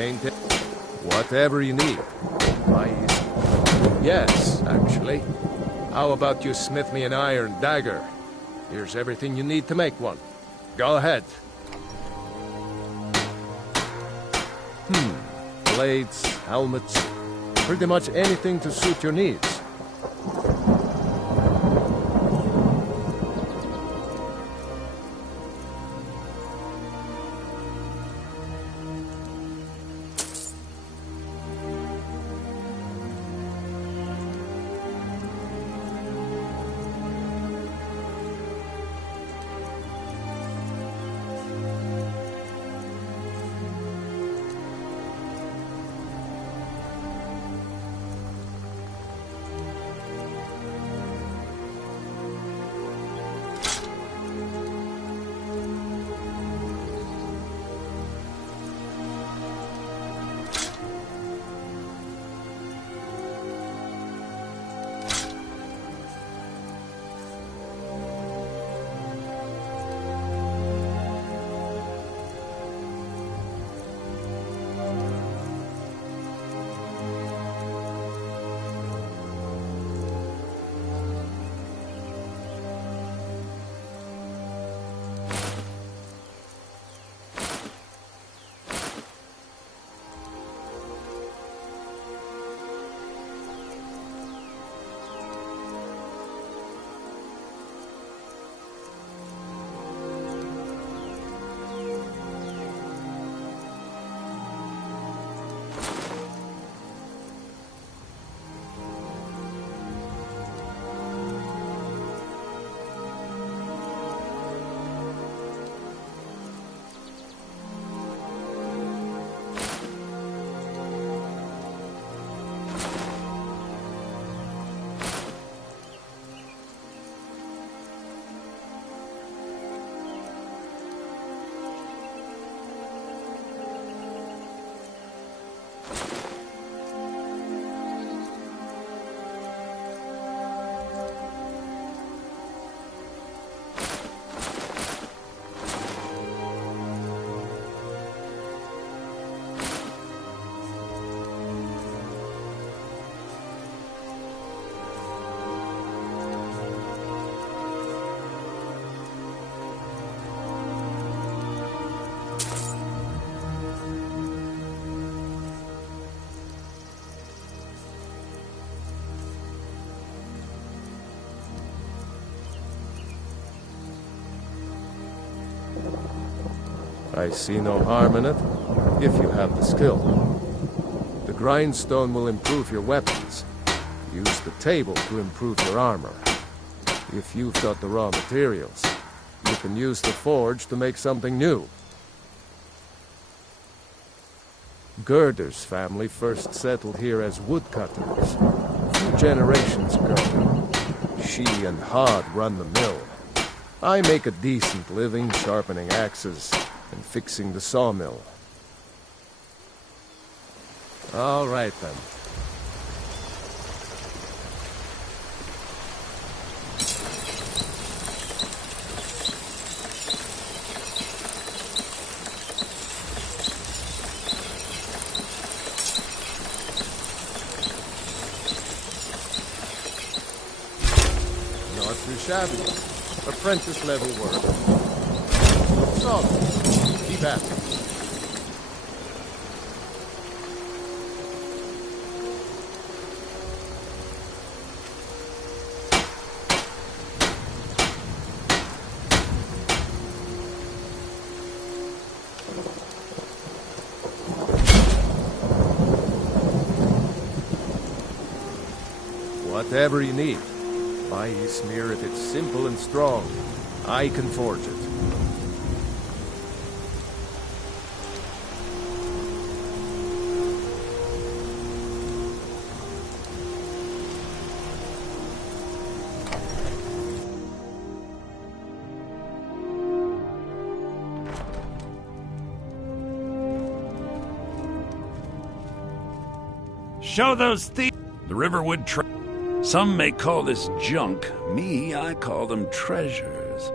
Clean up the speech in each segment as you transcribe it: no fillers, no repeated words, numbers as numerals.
Ain't it? Whatever you need. Yes, actually. How about you smith me an iron dagger? Here's everything you need to make one. Go ahead. Blades, helmets, pretty much anything to suit your needs. I see no harm in it, if you have the skill. The grindstone will improve your weapons. Use the table to improve your armor. If you've got the raw materials, you can use the forge to make something new. Gerder's family first settled here as woodcutters, a few generations ago. She and Hod run the mill. I make a decent living sharpening axes and fixing the sawmill. All right, then. Not too shabby. Apprentice-level work. Solid. Keep at it. Whatever you need. My smear, if it's simple and strong, I can forge it. Show those thieves the Riverwood Some may call this junk. Me, I call them treasures.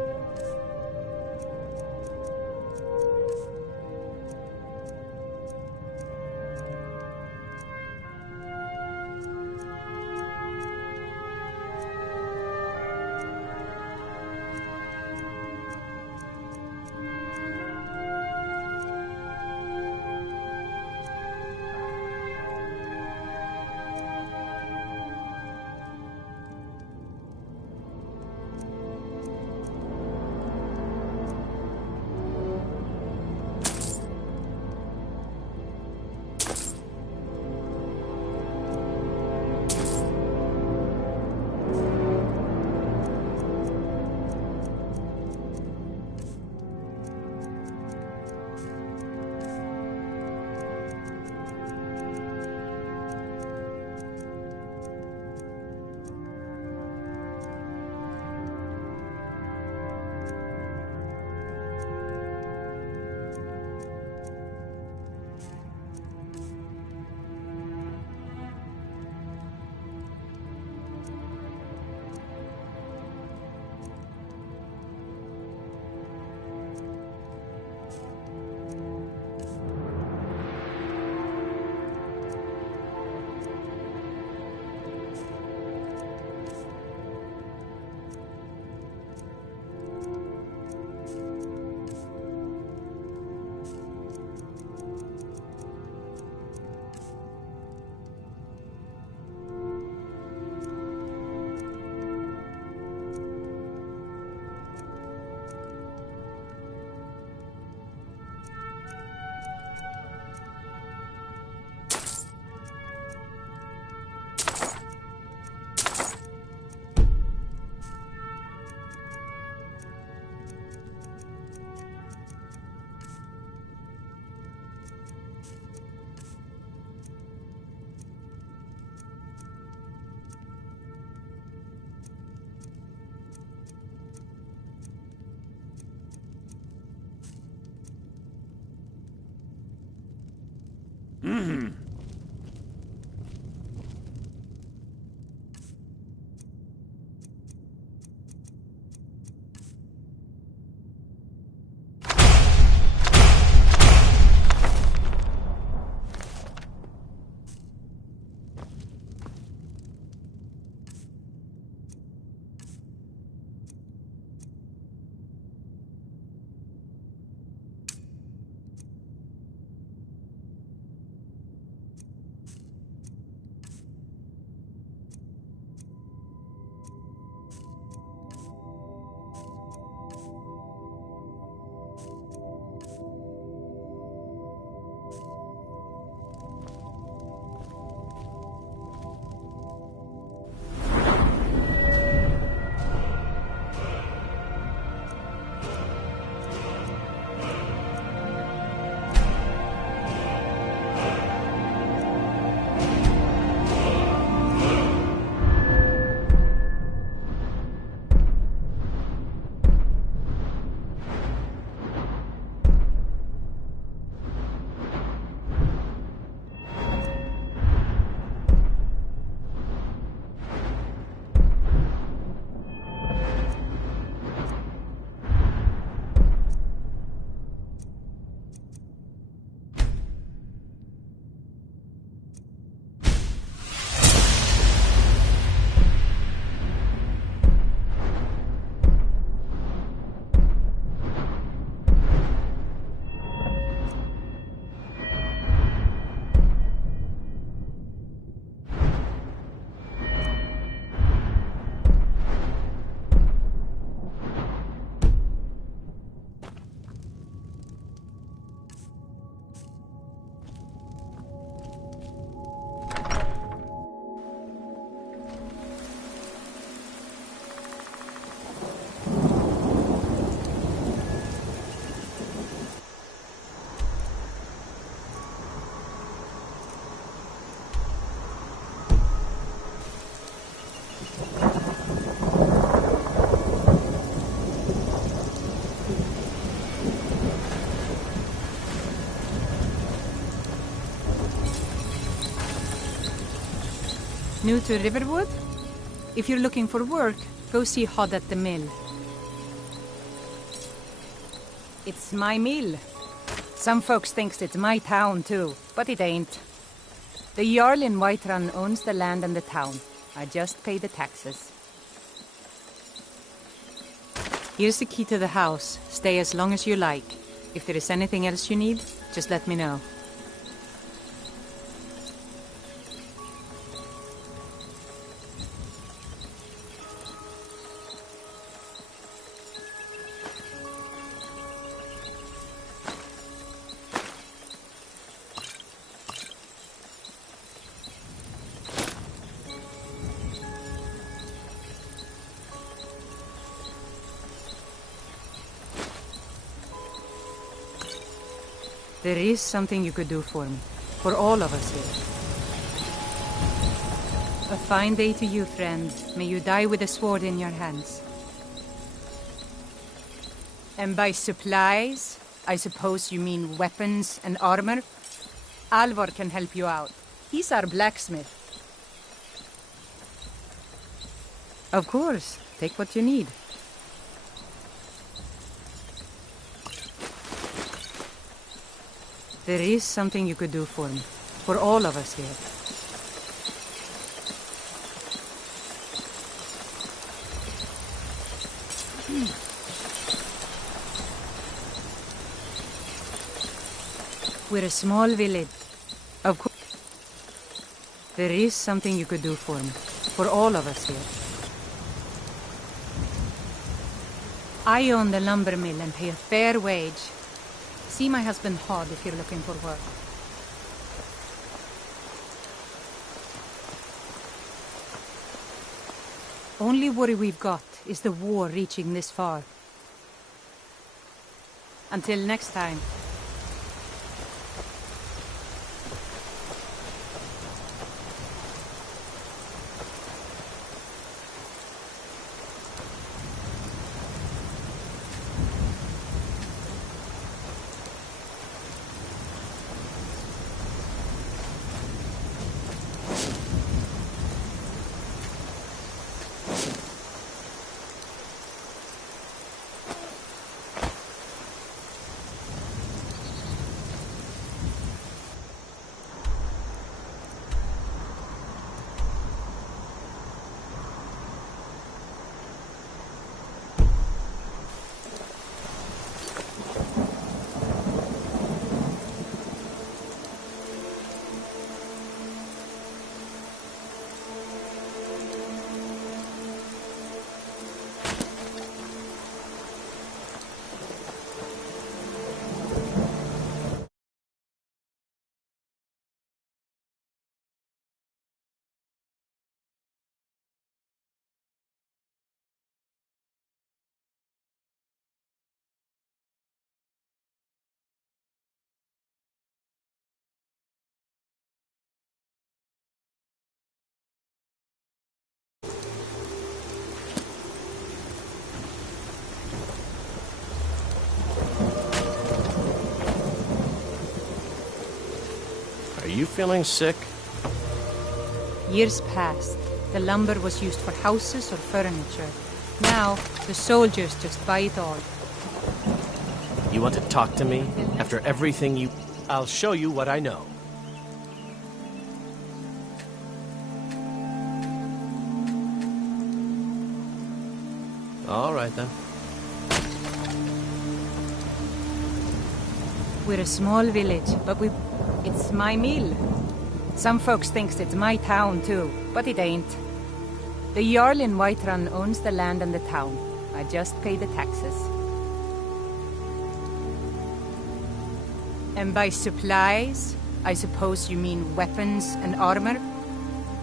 New to Riverwood? If you're looking for work, go see Hod at the mill. It's my mill. Some folks thinks it's my town too, but it ain't. The Jarl in Whiterun owns the land and the town. I just pay the taxes. Here's the key to the house. Stay as long as you like. If there is anything else you need, just let me know. There is something you could do for me. For all of us here. A fine day to you, friend. May you die with a sword in your hands. And by supplies, I suppose you mean weapons and armor? Alvor can help you out. He's our blacksmith. Of course. Take what you need. There is something you could do for me. For all of us here. We're a small village. Of course. There is something you could do for me. For all of us here. I own the lumber mill and pay a fair wage. See my husband Hod if you're looking for work. Only worry we've got is the war reaching this far. Until next time. Are you feeling sick? Years passed. The lumber was used for houses or furniture. Now, the soldiers just buy it all. You want to talk to me? After everything you... I'll show you what I know. All right, then. We're a small village, but it's my mill. Some folks thinks it's my town too, but it ain't. The Jarl in Whiterun owns the land and the town. I just pay the taxes. And by supplies, I suppose you mean weapons and armor?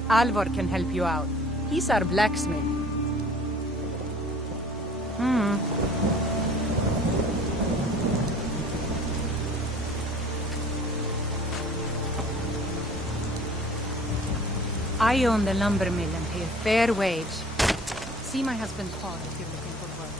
Alvor can help you out. He's our blacksmith. I own the lumber mill and pay a fair wage. See my husband Hod if you're looking for work.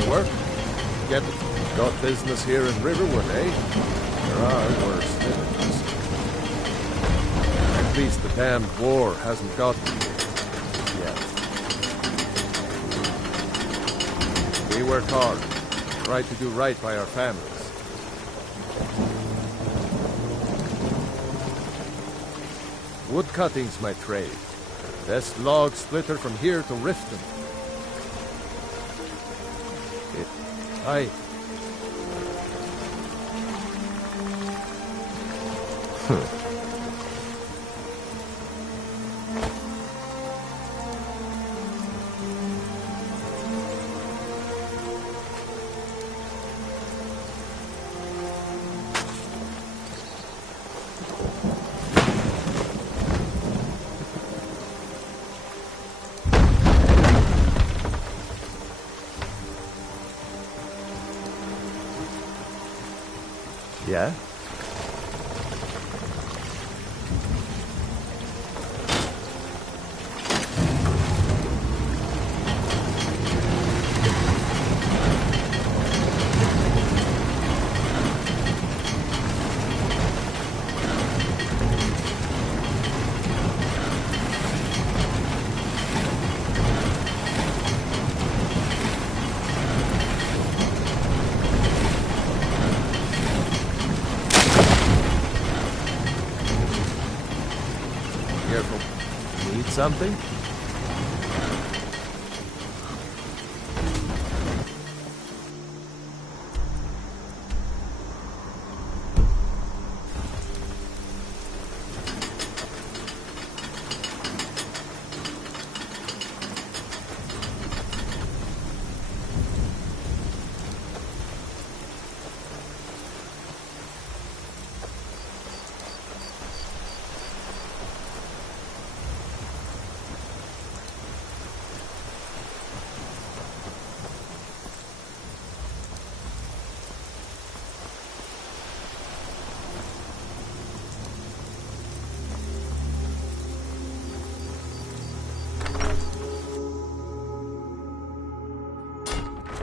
to work? Got business here in Riverwood, eh? There are worse villages. At least the damned war hasn't gotten me yet. We work hard. Try to do right by our families. Woodcutting's my trade. Best log splitter from here to Riften. Yeah? Careful. Need something?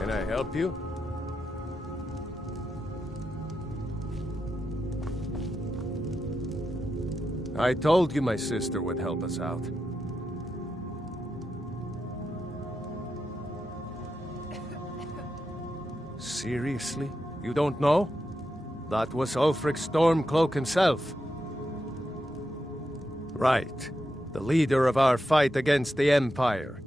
Can I help you? I told you my sister would help us out. Seriously? You don't know? That was Ulfric Stormcloak himself. Right. The leader of our fight against the Empire.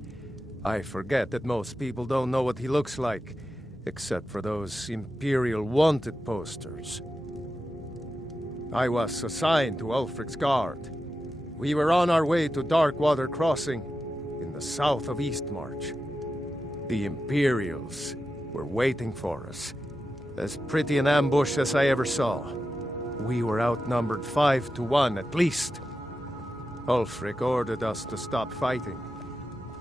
I forget that most people don't know what he looks like, except for those Imperial wanted posters. I was assigned to Ulfric's guard. We were on our way to Darkwater Crossing, in the south of Eastmarch. The Imperials were waiting for us. As pretty an ambush as I ever saw. We were outnumbered 5 to 1 at least. Ulfric ordered us to stop fighting.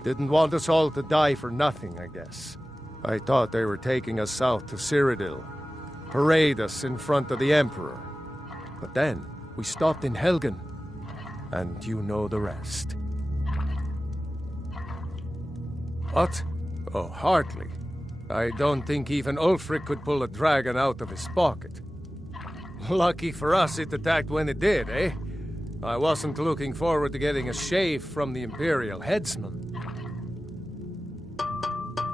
Didn't want us all to die for nothing, I guess. I thought they were taking us south to Cyrodiil. Parade us in front of the Emperor. But then, we stopped in Helgen. And you know the rest. What? Oh, hardly. I don't think even Ulfric could pull a dragon out of his pocket. Lucky for us it attacked when it did, eh? I wasn't looking forward to getting a shave from the Imperial headsman.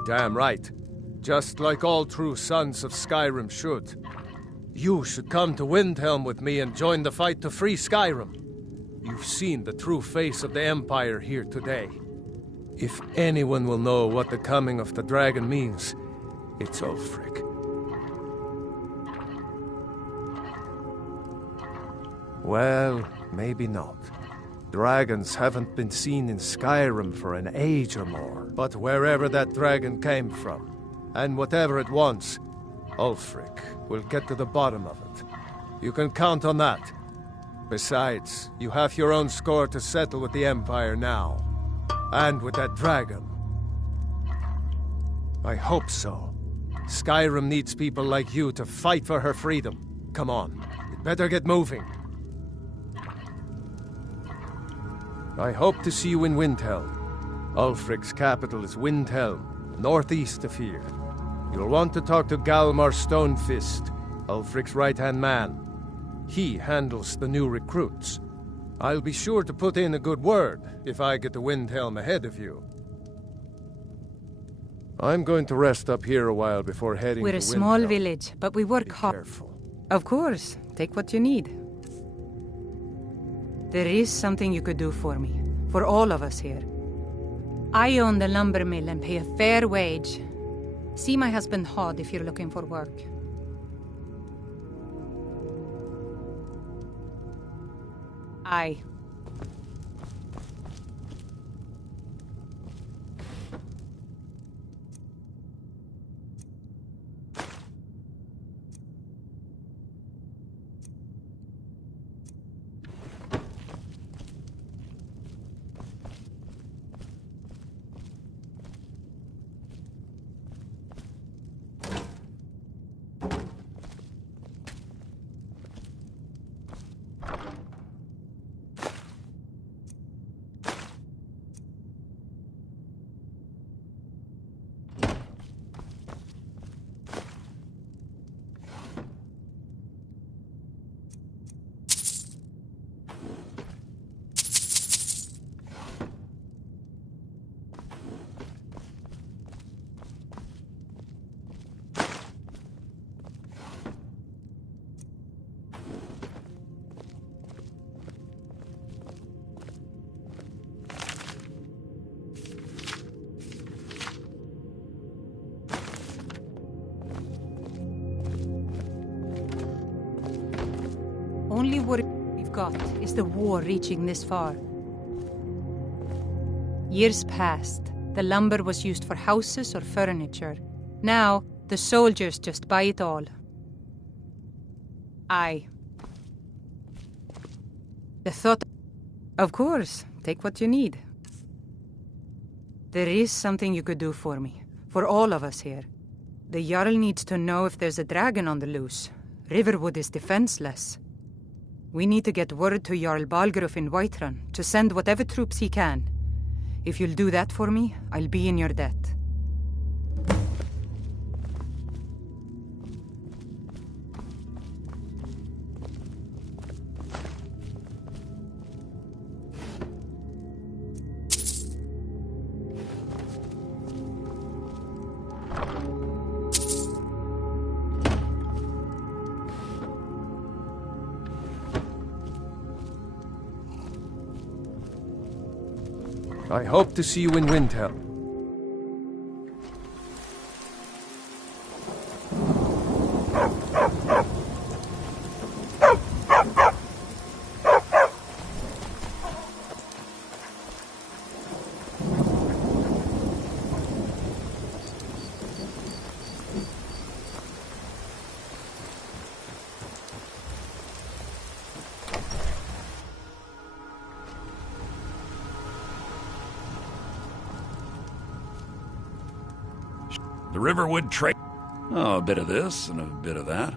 Damn right. Just like all true sons of Skyrim should. You should come to Windhelm with me and join the fight to free Skyrim. You've seen the true face of the Empire here today. If anyone will know what the coming of the dragon means, it's Ulfric. Well, maybe not. Dragons haven't been seen in Skyrim for an age or more. But wherever that dragon came from, and whatever it wants, Ulfric will get to the bottom of it. You can count on that. Besides, you have your own score to settle with the Empire now. And with that dragon. I hope so. Skyrim needs people like you to fight for her freedom. Come on, you'd better get moving. I hope to see you in Windhelm. Ulfric's capital is Windhelm, northeast of here. You'll want to talk to Galmar Stonefist, Ulfric's right-hand man. He handles the new recruits. I'll be sure to put in a good word if I get the Windhelm ahead of you. I'm going to rest up here a while before heading We're to a small Windhelm. village, but we work Be hard. careful. Of course, take what you need. There is something you could do for me, for all of us here. I own the lumber mill and pay a fair wage. See my husband Hod if you're looking for work. Aye. Only worry we've got is the war reaching this far. Years past, the lumber was used for houses or furniture. Now, the soldiers just buy it all. Aye. The thought... Of course, take what you need. There is something you could do for me, for all of us here. The Jarl needs to know if there's a dragon on the loose. Riverwood is defenseless. We need to get word to Jarl Balgruuf in Whiterun to send whatever troops he can. If you'll do that for me, I'll be in your debt. I hope to see you in Windhelm. The Riverwood trade. Oh, a bit of this and a bit of that.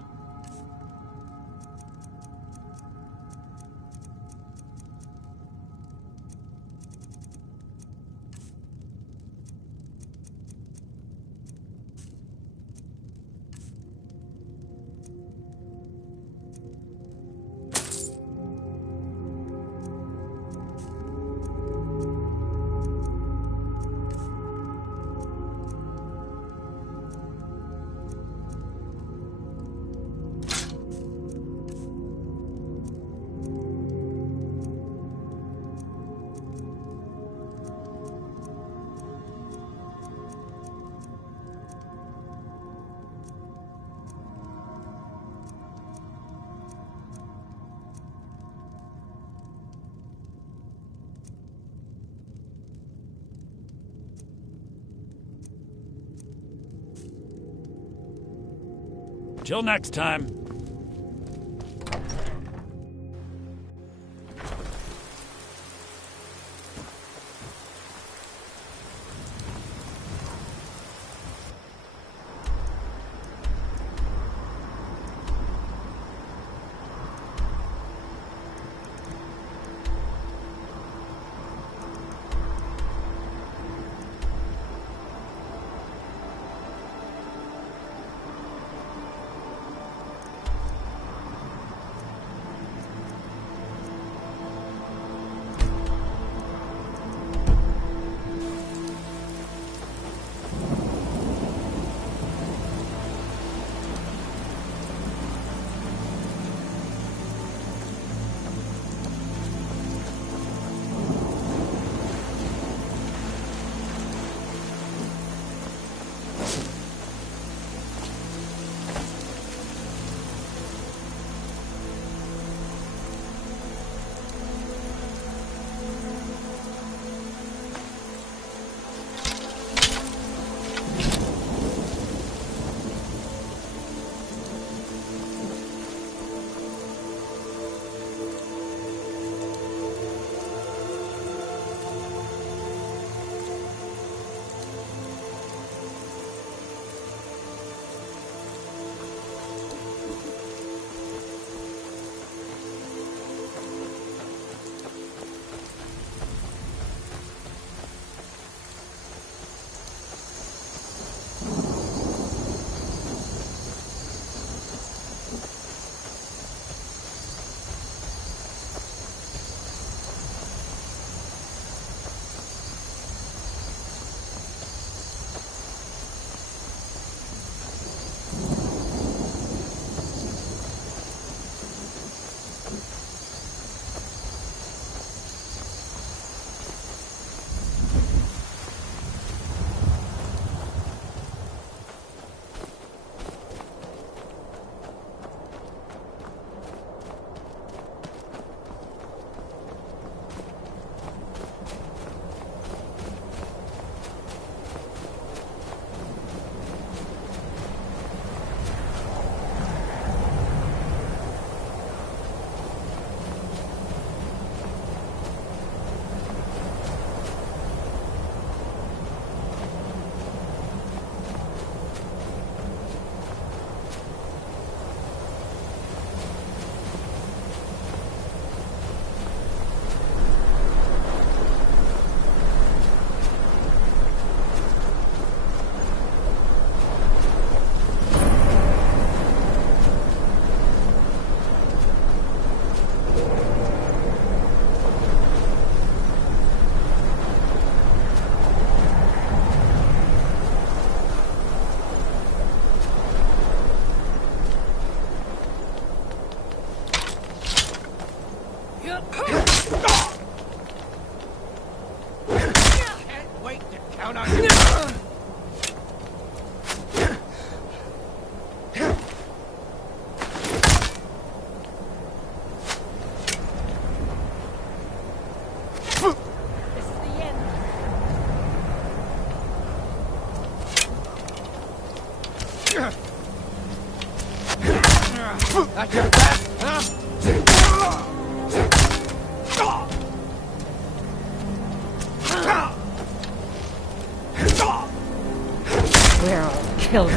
Till next time. Not your best, huh? We're all killed.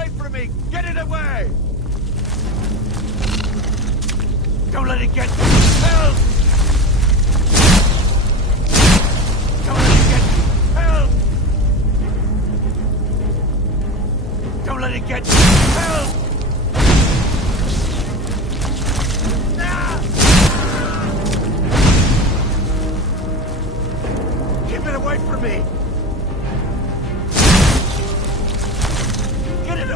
away from me! Get it away! Don't let it get me! Help! Don't let it get me! Help! Don't let it get me! Help! Ah! Keep it away from me! Get it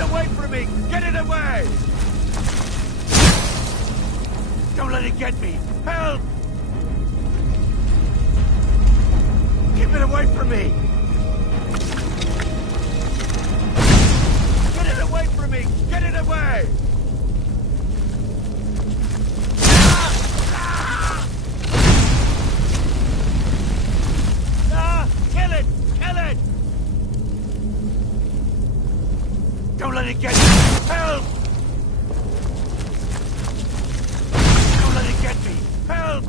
away from me! Get it away! Don't let it get me! Help! Keep it away from me! Get it away from me! Get it away! Kill it! Kill it! Don't let it get me! Help! Get me! Help!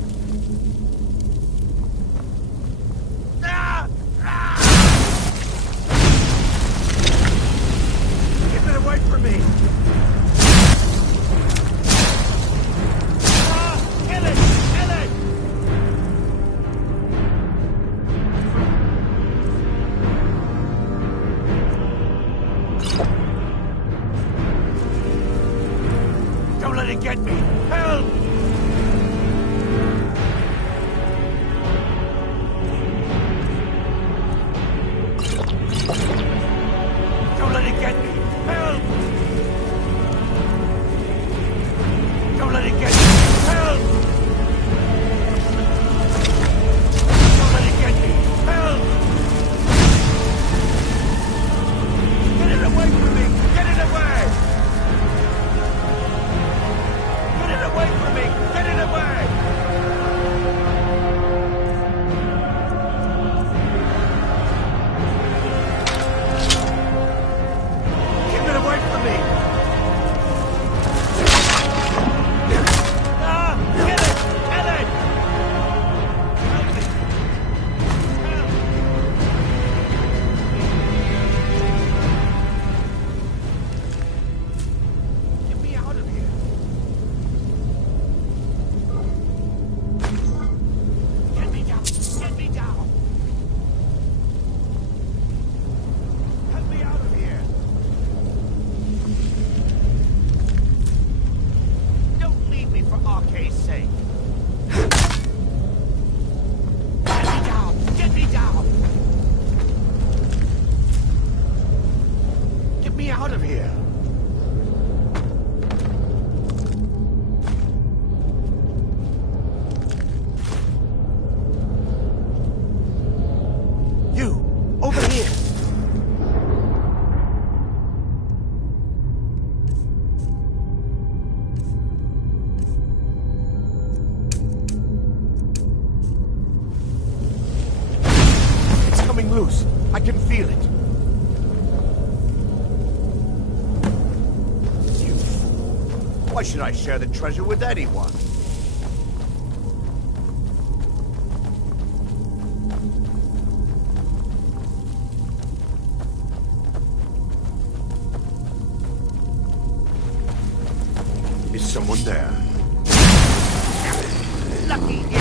Keep it away from me! Kill it! Kill it! Don't let it get me! Help! Don't let it get me! Help! Don't let it get me! Help! Don't let it get me! Help! Get it away from me! Get it away! Get it away from me! Get it away! Out of here! You! Over here! It's coming loose. I can feel it. Why should I share the treasure with anyone? Is someone there? Lucky you!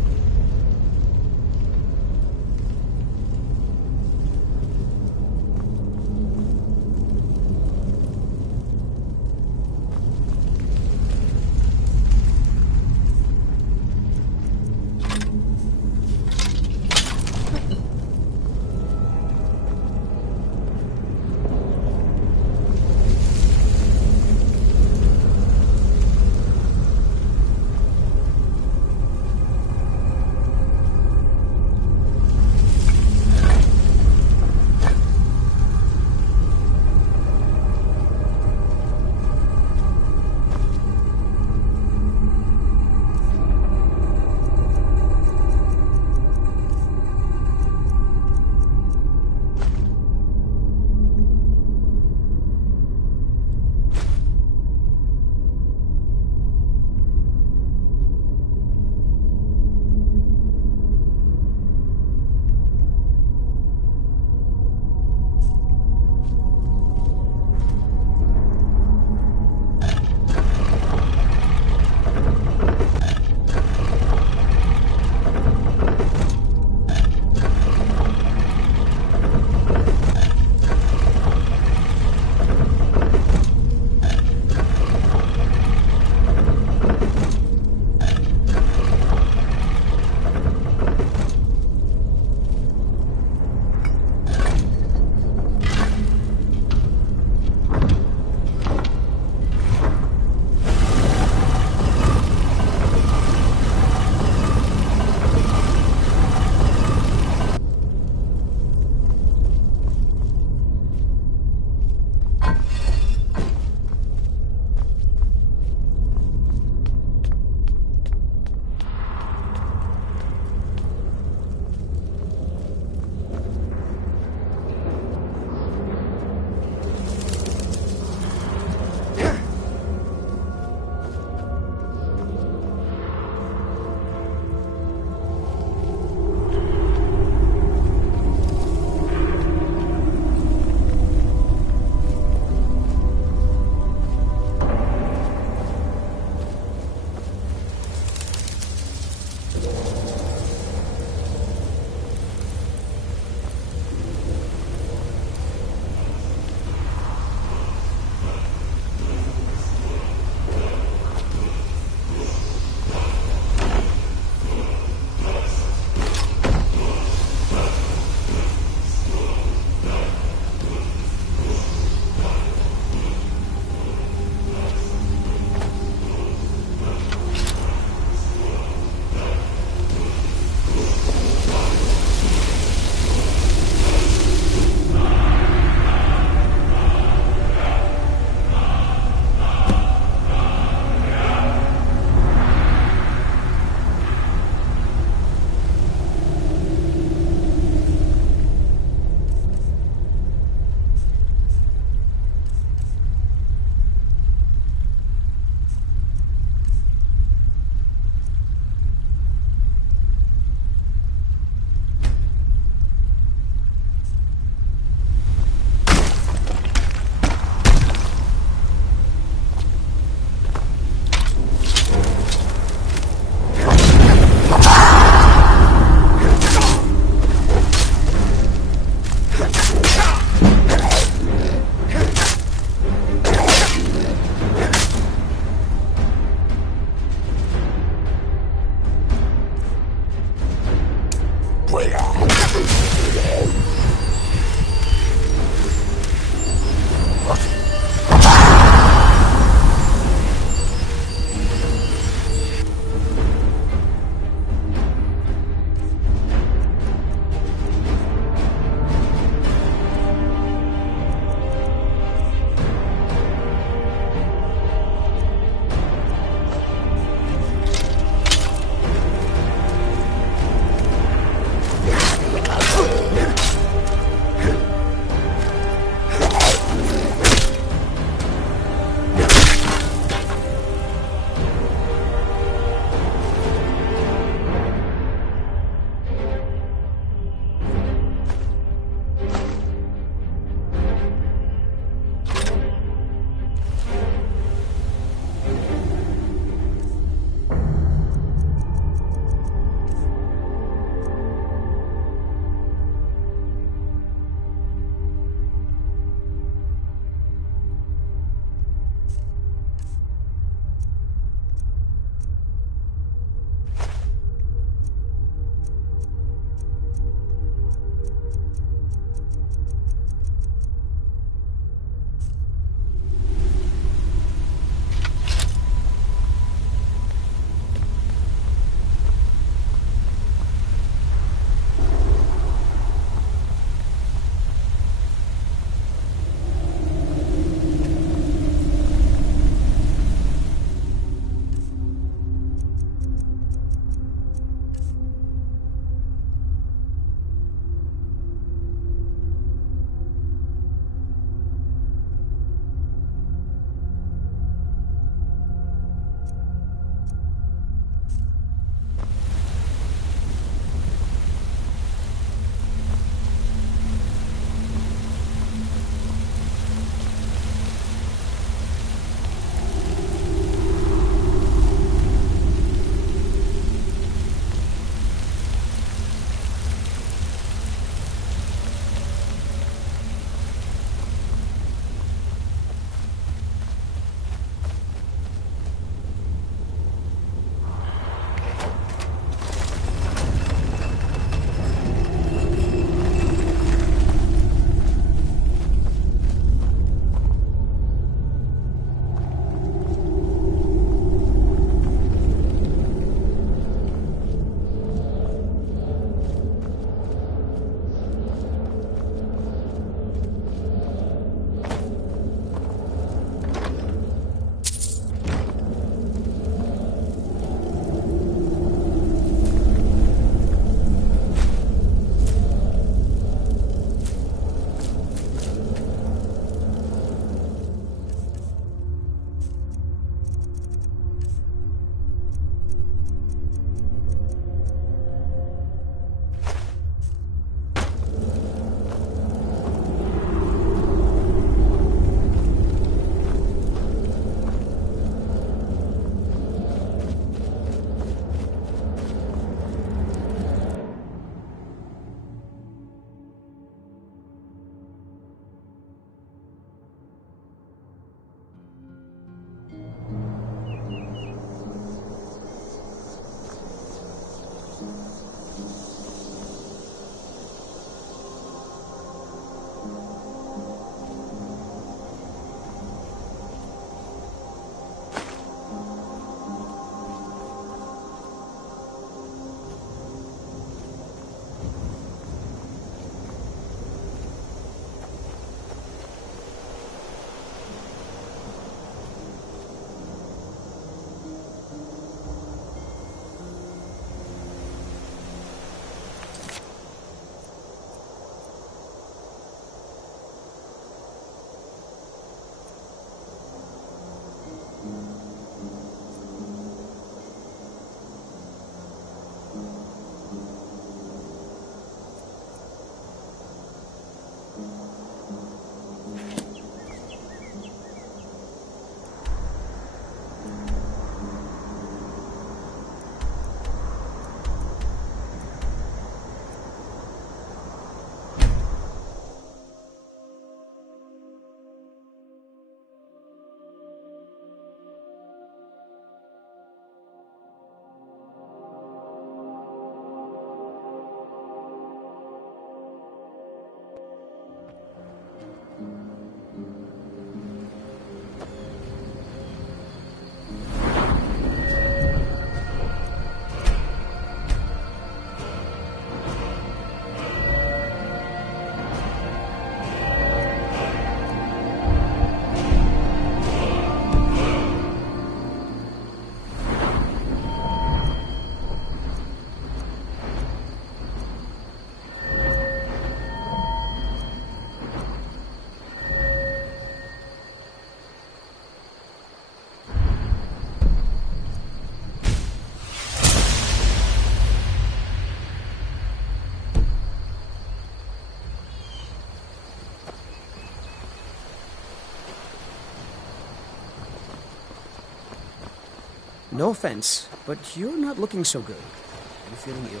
No offense, but you're not looking so good. Are you feeling ill?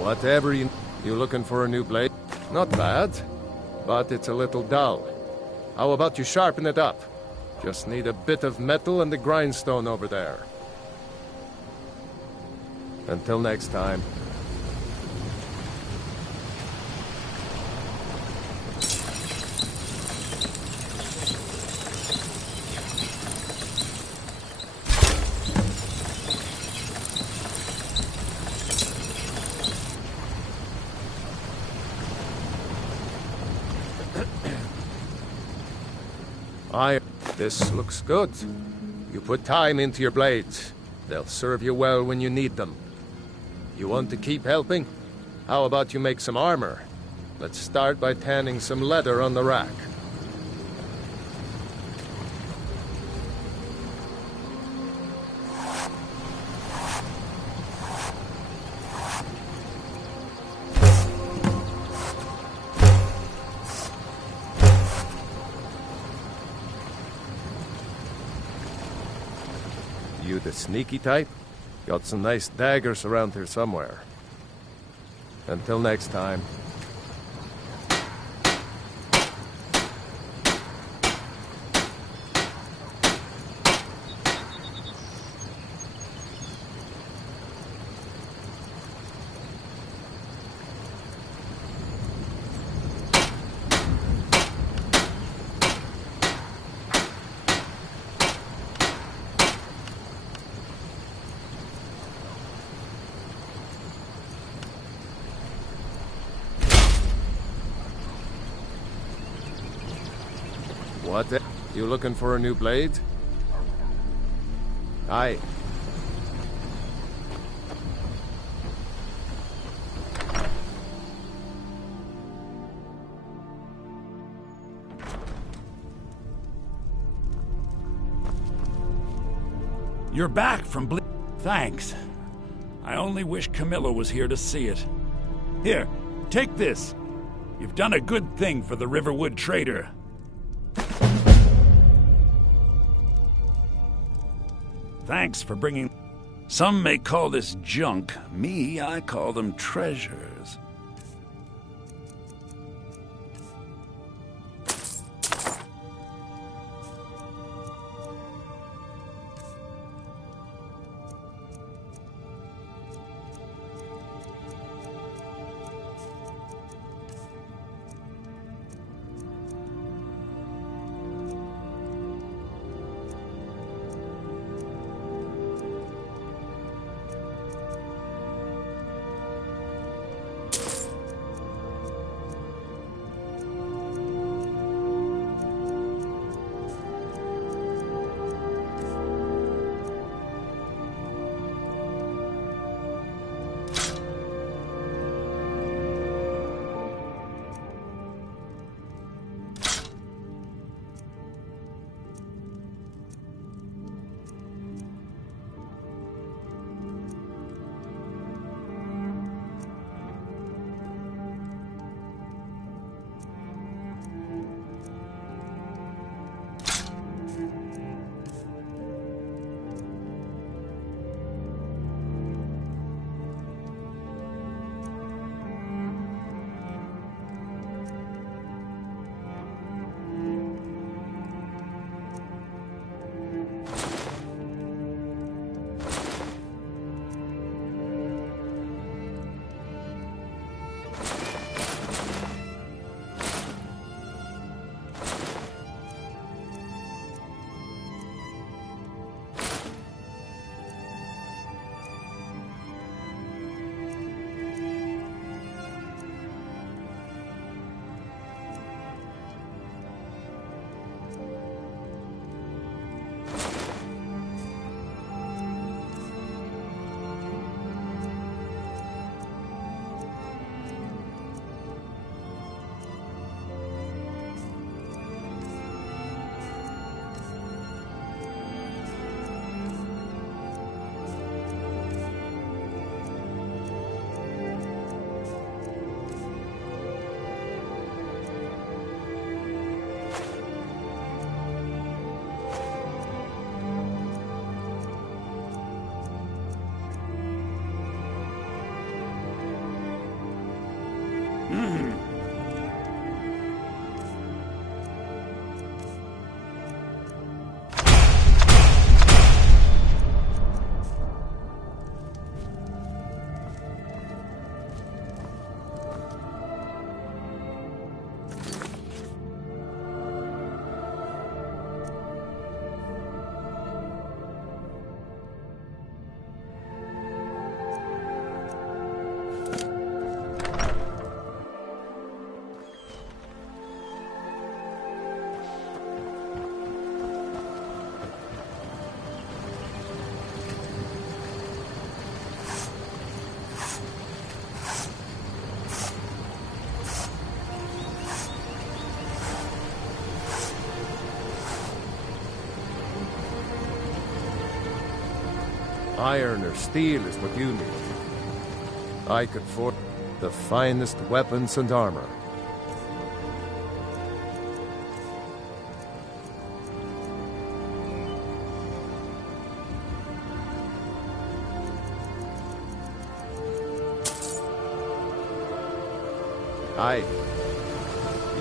Whatever you looking for a new blade? Not bad, but it's a little dull. How about you sharpen it up? Just need a bit of metal and the grindstone over there. Until next time. This looks good. You put time into your blades. They'll serve you well when you need them. You want to keep helping? How about you make some armor? Let's start by tanning some leather on the rack. You the sneaky type? Got some nice daggers around here somewhere. Until next time. What? You looking for a new blade? Aye. You're back from Thanks. I only wish Camilla was here to see it. Here, take this. You've done a good thing for the Riverwood trader. Thanks for bringing... Some may call this junk. Me, I call them treasures. Iron or steel is what you need. I could forge the finest weapons and armor. Aye.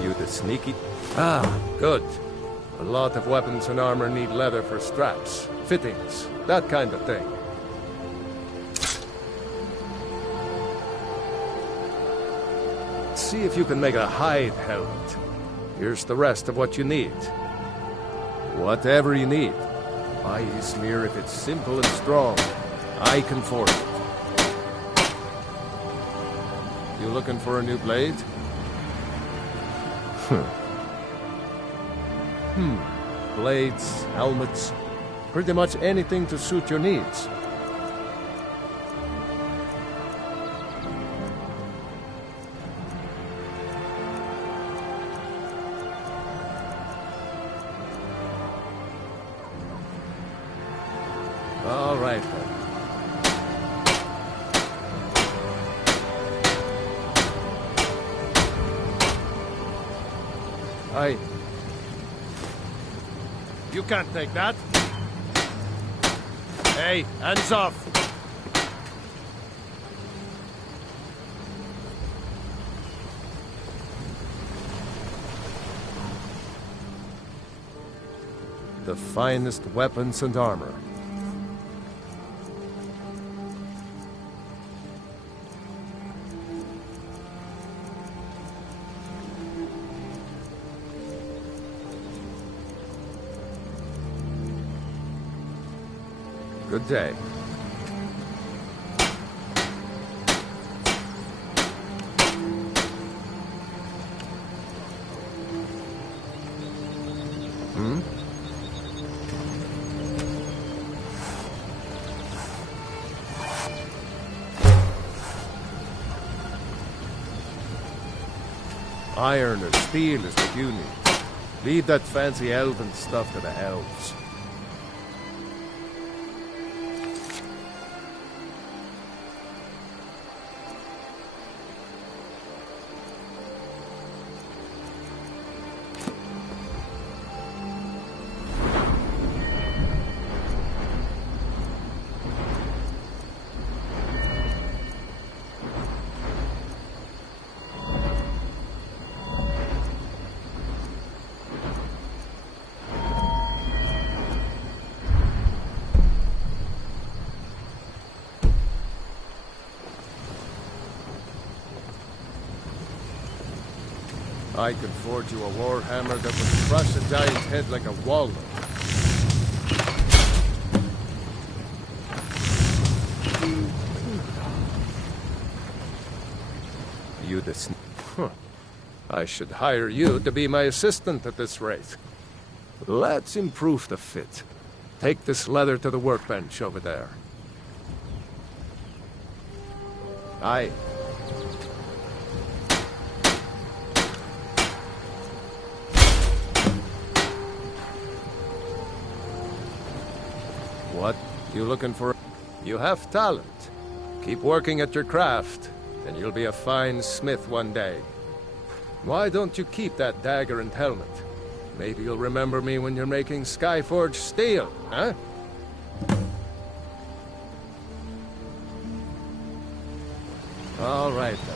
You the sneaky? Ah, good. A lot of weapons and armor need leather for straps, fittings, that kind of thing. See if you can make a hide helmet. Here's the rest of what you need. Whatever you need. Buy Izmir if it's simple and strong. I can forge it. You looking for a new blade? Blades, helmets, pretty much anything to suit your needs. All right, then. You can't take that. Hey, hands off. The finest weapons and armor. Good day. Iron or steel is what you need. Leave that fancy elven stuff to the elves. I could forge you a warhammer that would crush a giant's head like a walnut. You the I should hire you to be my assistant at this rate. Let's improve the fit. Take this leather to the workbench over there. Aye. What? You looking for? You have talent. Keep working at your craft, and you'll be a fine smith one day. Why don't you keep that dagger and helmet? Maybe you'll remember me when you're making Skyforge steel, huh? All right, then.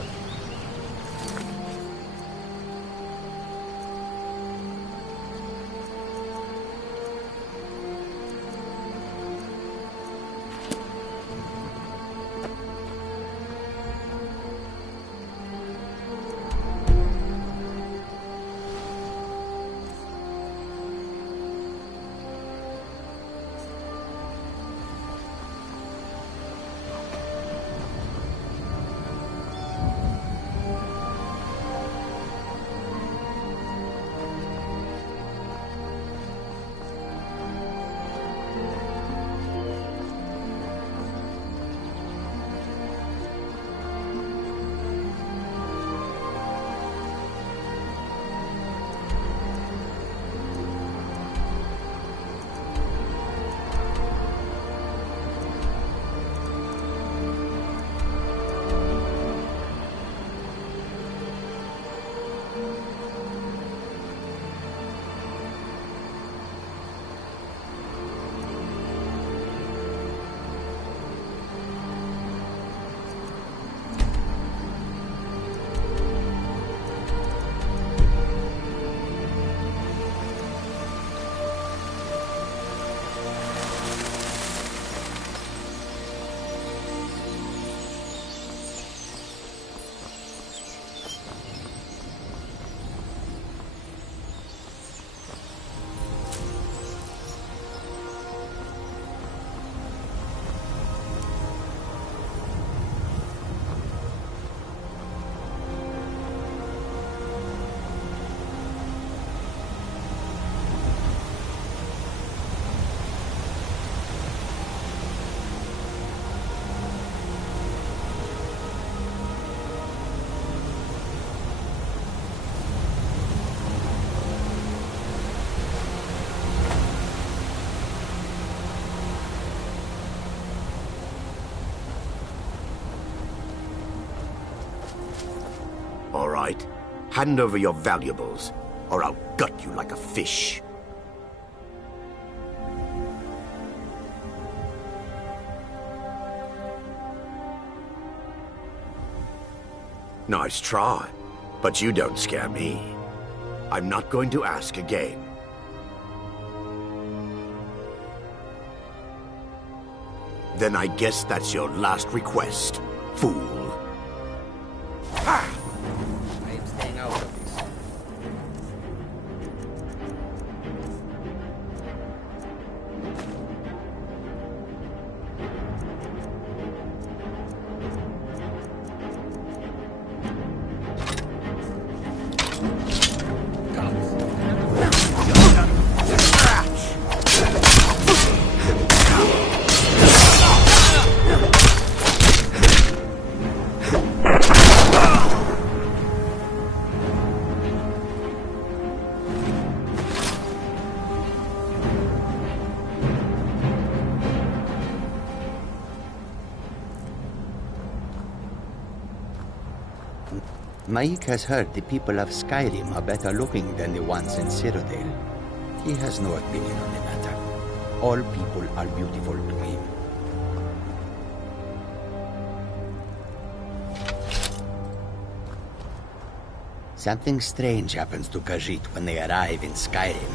right? Hand over your valuables, or I'll gut you like a fish. Nice try, but you don't scare me. I'm not going to ask again. Then I guess that's your last request, fool. I am staying out of this. Maik has heard the people of Skyrim are better looking than the ones in Cyrodiil. He has no opinion on the matter. All people are beautiful to him. Something strange happens to Khajiit when they arrive in Skyrim.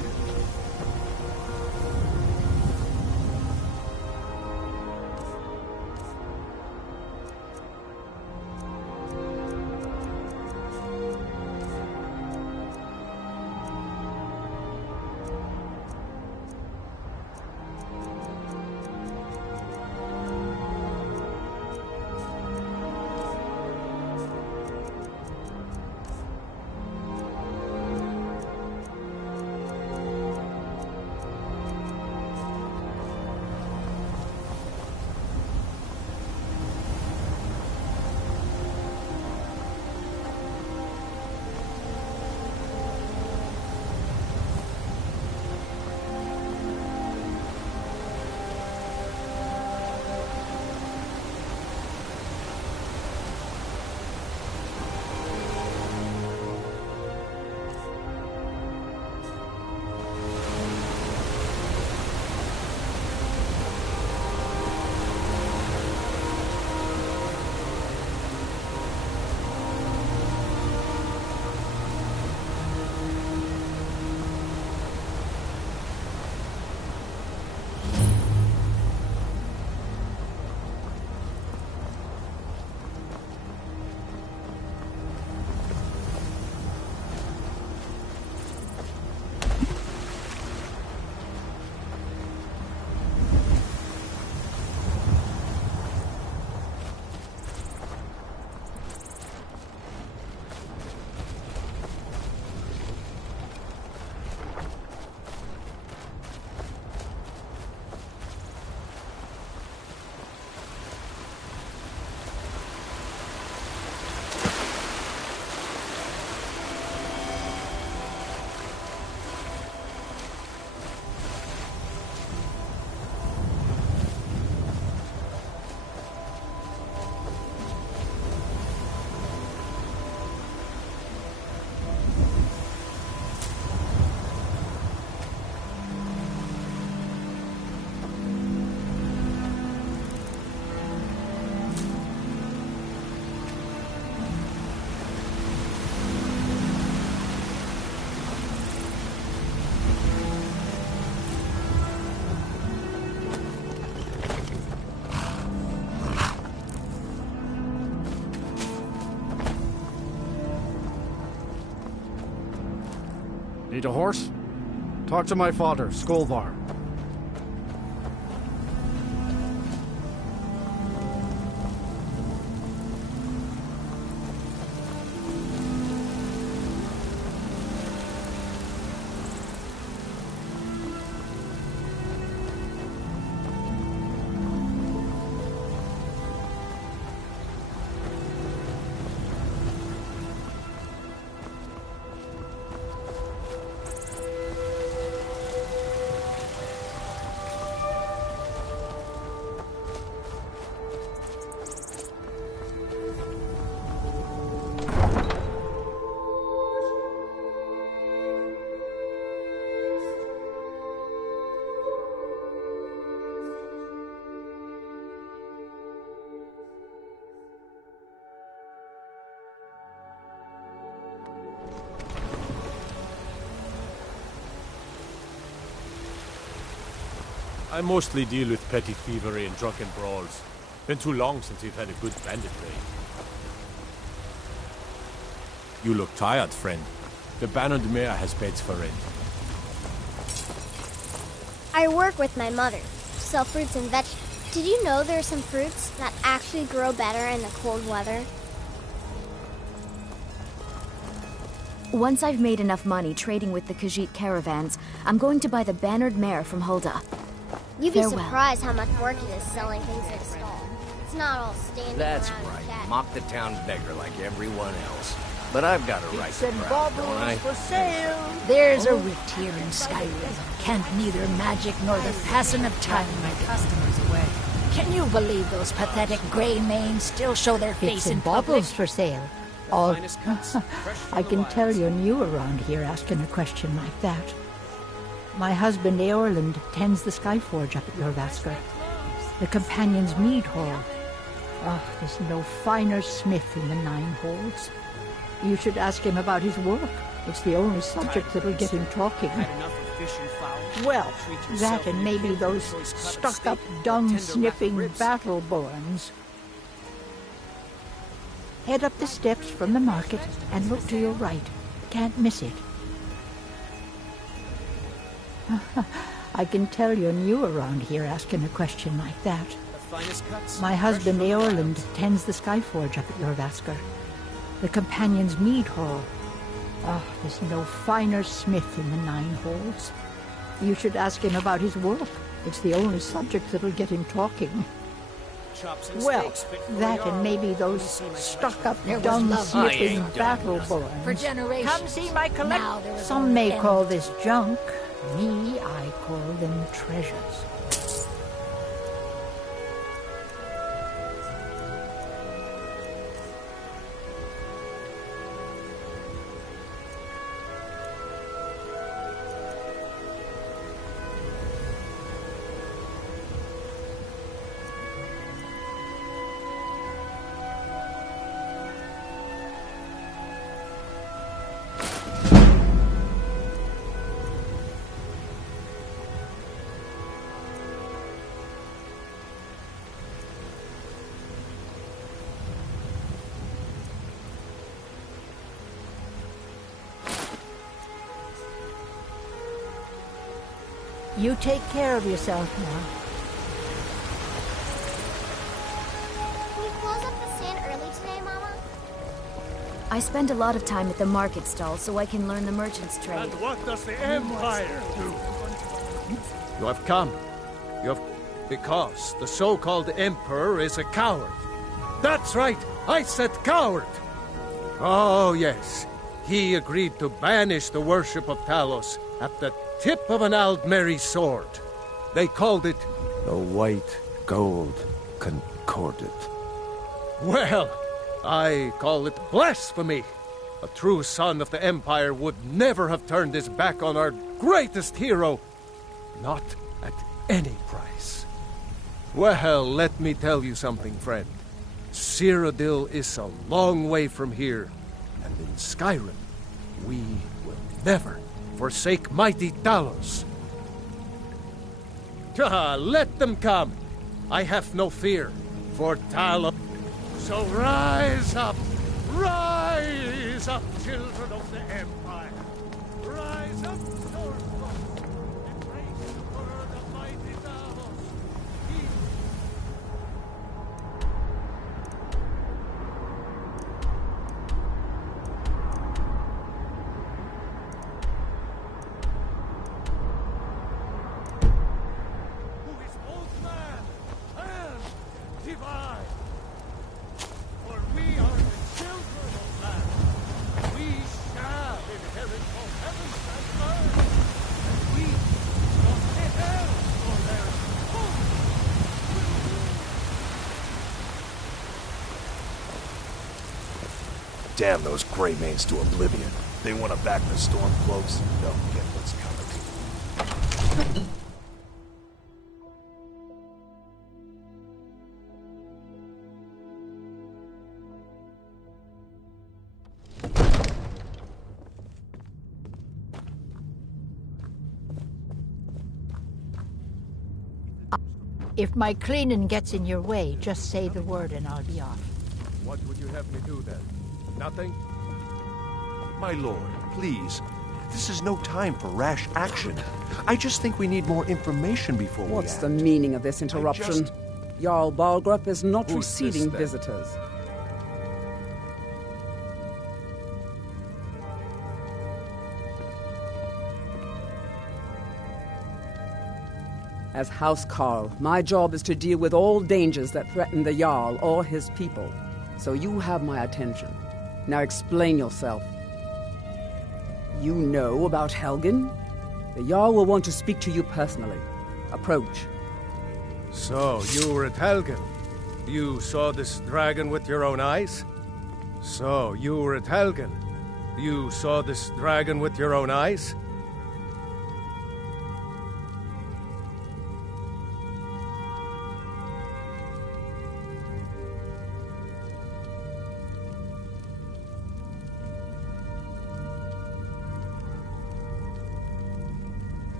Need a horse? Talk to my father, Skolvar. I mostly deal with petty thievery and drunken brawls. Been too long since we've had a good bandit raid. You look tired, friend. The Bannered Mare has beds for rent. I work with my mother, sell fruits and vegetables. Did you know there are some fruits that actually grow better in the cold weather? Once I've made enough money trading with the Khajiit caravans, I'm going to buy the Bannered Mare from Hulda. You'd be Farewell. surprised how much work it is selling things in a stall. It's not all standing That's around and right. chatting. Mock the town beggar like everyone else. But I've got a right to proud, don't I? For sale. There's a rift here in Skyrim. Can't neither magic nor the passing of time My customers away. Can you believe those pathetic gray manes still show their face Bits in and public? baubles for sale. All... I can tell you're new around here asking a question like that. My husband Eorland tends the Skyforge up at your Vasker. The Companion's Mead Hall. Oh, there's no finer smith in the Nine Halls. You should ask him about his work. It's the only subject that'll get him talking. Well, that and maybe those stuck-up, dung-sniffing battle-borns. Head up the steps from the market and look to your right. Can't miss it. I can tell you're new around here asking a question like that. My husband Eorland tends the Skyforge up at your Vasker. The Companion's Mead Hall. Oh, there's no finer smith in the Nine Halls. You should ask him about his work. It's the only subject that'll get him talking. Well, that and maybe those stuck-up, dung-sniffing battle-borns. For generations. Come see my Now there collection. is Some an may end. call this junk. Me, I call them treasures. You take care of yourself now. Can you close up the stand early today, Mama? I spend a lot of time at the market stall so I can learn the merchant's trade. And what does the Empire do? You have come. You have... Because the so-called Emperor is a coward. That's right, I said coward! Oh, yes. He agreed to banish the worship of Talos at the tip of an Aldmeri sword. They called it the White Gold Concordat. Well, I call it blasphemy. A true son of the Empire would never have turned his back on our greatest hero. Not at any price. Well, let me tell you something, friend. Cyrodiil is a long way from here, and in Skyrim, we will never forsake mighty Talos. Let them come. I have no fear, for Talos. So rise up, children of the Empire. Rise up, Stormfolk. Embrace the word of mighty Talos. Who is both man and divine. For we are the children of man. We shall inherit both heavens and earth. And we not the hell for their hope. Damn those gray manes to oblivion. They want to back the Stormcloaks. They'll get what's coming. If my cleaning gets in your way, just say the word and I'll be off. What would you have me do then? Nothing? My lord, please. This is no time for rash action. I just think we need more information before we What's act. the meaning of this interruption? Jarl Balgrup is not Who's receiving this, then? visitors. As House Carl, my job is to deal with all dangers that threaten the Jarl or his people. So you have my attention. Now explain yourself. You know about Helgen? The Jarl will want to speak to you personally. Approach. So, you were at Helgen. You saw this dragon with your own eyes? So, you were at Helgen. You saw this dragon with your own eyes?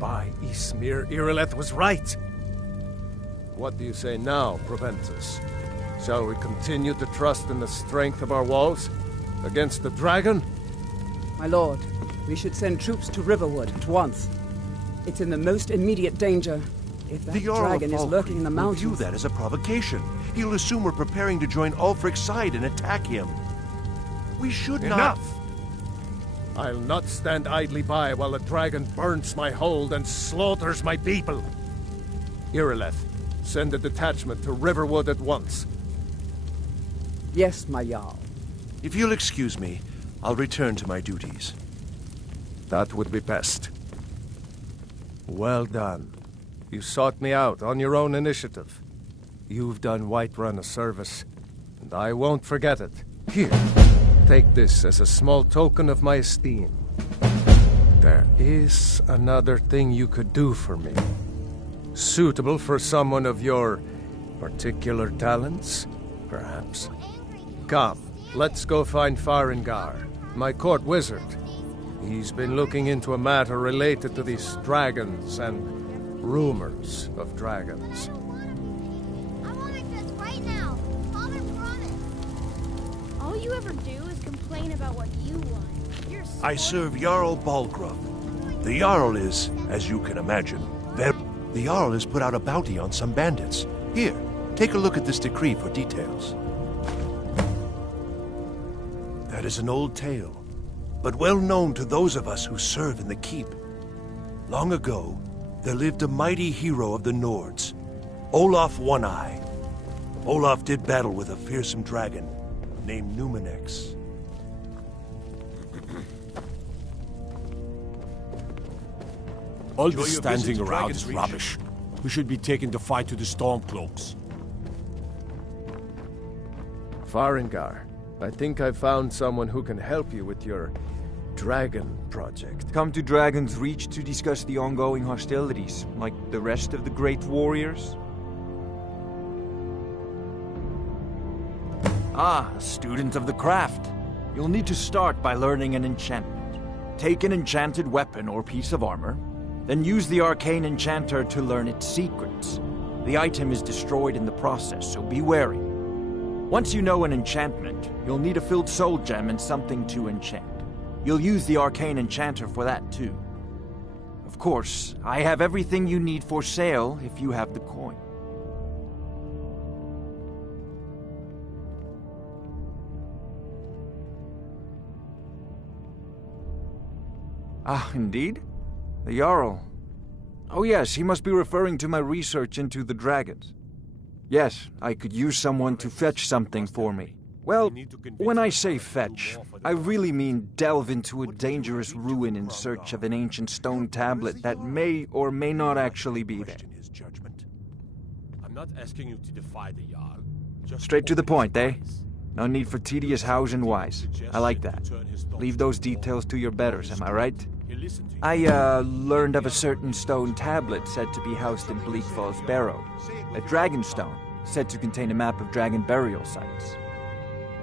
By Ysmir, Irileth was right. What do you say now, Proventus? Shall we continue to trust in the strength of our walls against the dragon? My lord, we should send troops to Riverwood at once. It's in the most immediate danger. If that The Jarl dragon of is lurking in the Falkreath will mountains... view that as a provocation. He'll assume we're preparing to join Ulfric's side and attack him. We should not... Enough! I'll not stand idly by while the dragon burns my hold and slaughters my people. Irileth, send a detachment to Riverwood at once. Yes, my Jarl. If you'll excuse me, I'll return to my duties. That would be best. Well done. You sought me out on your own initiative. You've done Whiterun a service, and I won't forget it. Here, take this as a small token of my esteem. There is another thing you could do for me. Suitable for someone of your particular talents, perhaps. Come, let's go find Farengar, my court wizard. He's been looking into a matter related to these dragons and rumors of dragons. I want to dress right now. Father promised. All you ever do is complain about what you want. You're I serve Jarl Balgrup. The Jarl is, as you can imagine, The Jarl has put out a bounty on some bandits. Here, take a look at this decree for details. That is an old tale, but well known to those of us who serve in the keep. Long ago, there lived a mighty hero of the Nords, Olaf One-Eye. Olaf did battle with a fearsome dragon named Numenex. All Enjoy this your standing visit to around Dragon's is Reach. rubbish. We should be taking the fight to the Stormcloaks. Farengar, I think I found someone who can help you with your dragon project. Come to Dragon's Reach to discuss the ongoing hostilities, like the rest of the great warriors? Ah, a student of the craft. You'll need to start by learning an enchantment. Take an enchanted weapon or piece of armor, then use the arcane enchanter to learn its secrets. The item is destroyed in the process, so be wary. Once you know an enchantment, you'll need a filled soul gem and something to enchant. You'll use the arcane enchanter for that too. Of course, I have everything you need for sale if you have the coin. Ah, indeed? The Jarl. Oh yes, he must be referring to my research into the dragons. Yes, I could use someone to fetch something for me. Well, when I say fetch, I really mean delve into a dangerous ruin in search of an ancient stone tablet that may or may not actually be there. I'm not asking you to defy the Jarl. Just Straight to the open point, his eh? eyes. No need for tedious hows and whys. I like that. Leave those details to your betters, am I right? I, learned of a certain stone tablet said to be housed in Bleak Falls Barrow. A dragon stone, said to contain a map of dragon burial sites.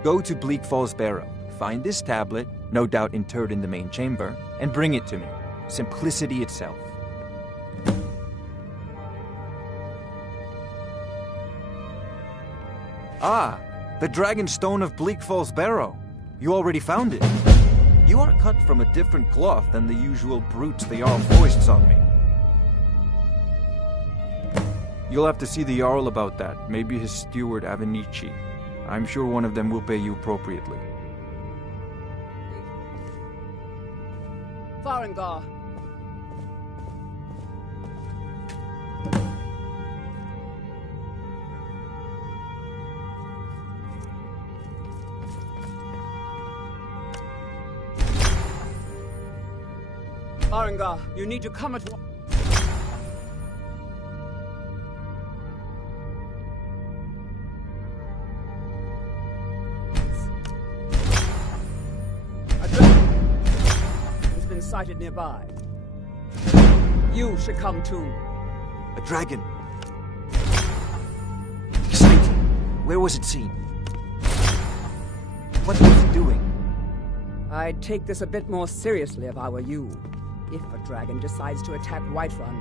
Go to Bleak Falls Barrow, find this tablet, no doubt interred in the main chamber, and bring it to me. Simplicity itself. Ah, the Dragon Stone of Bleak Falls Barrow. You already found it. You are cut from a different cloth than the usual brutes the Jarl foists on me. You'll have to see the Jarl about that, maybe his steward Avenici. I'm sure one of them will pay you appropriately. Farengar. Farengar, you need to come at once. A dragon has been sighted nearby. You should come too. A dragon. Exciting. Where was it seen? What was it doing? I'd take this a bit more seriously if I were you. If a dragon decides to attack Whiterun,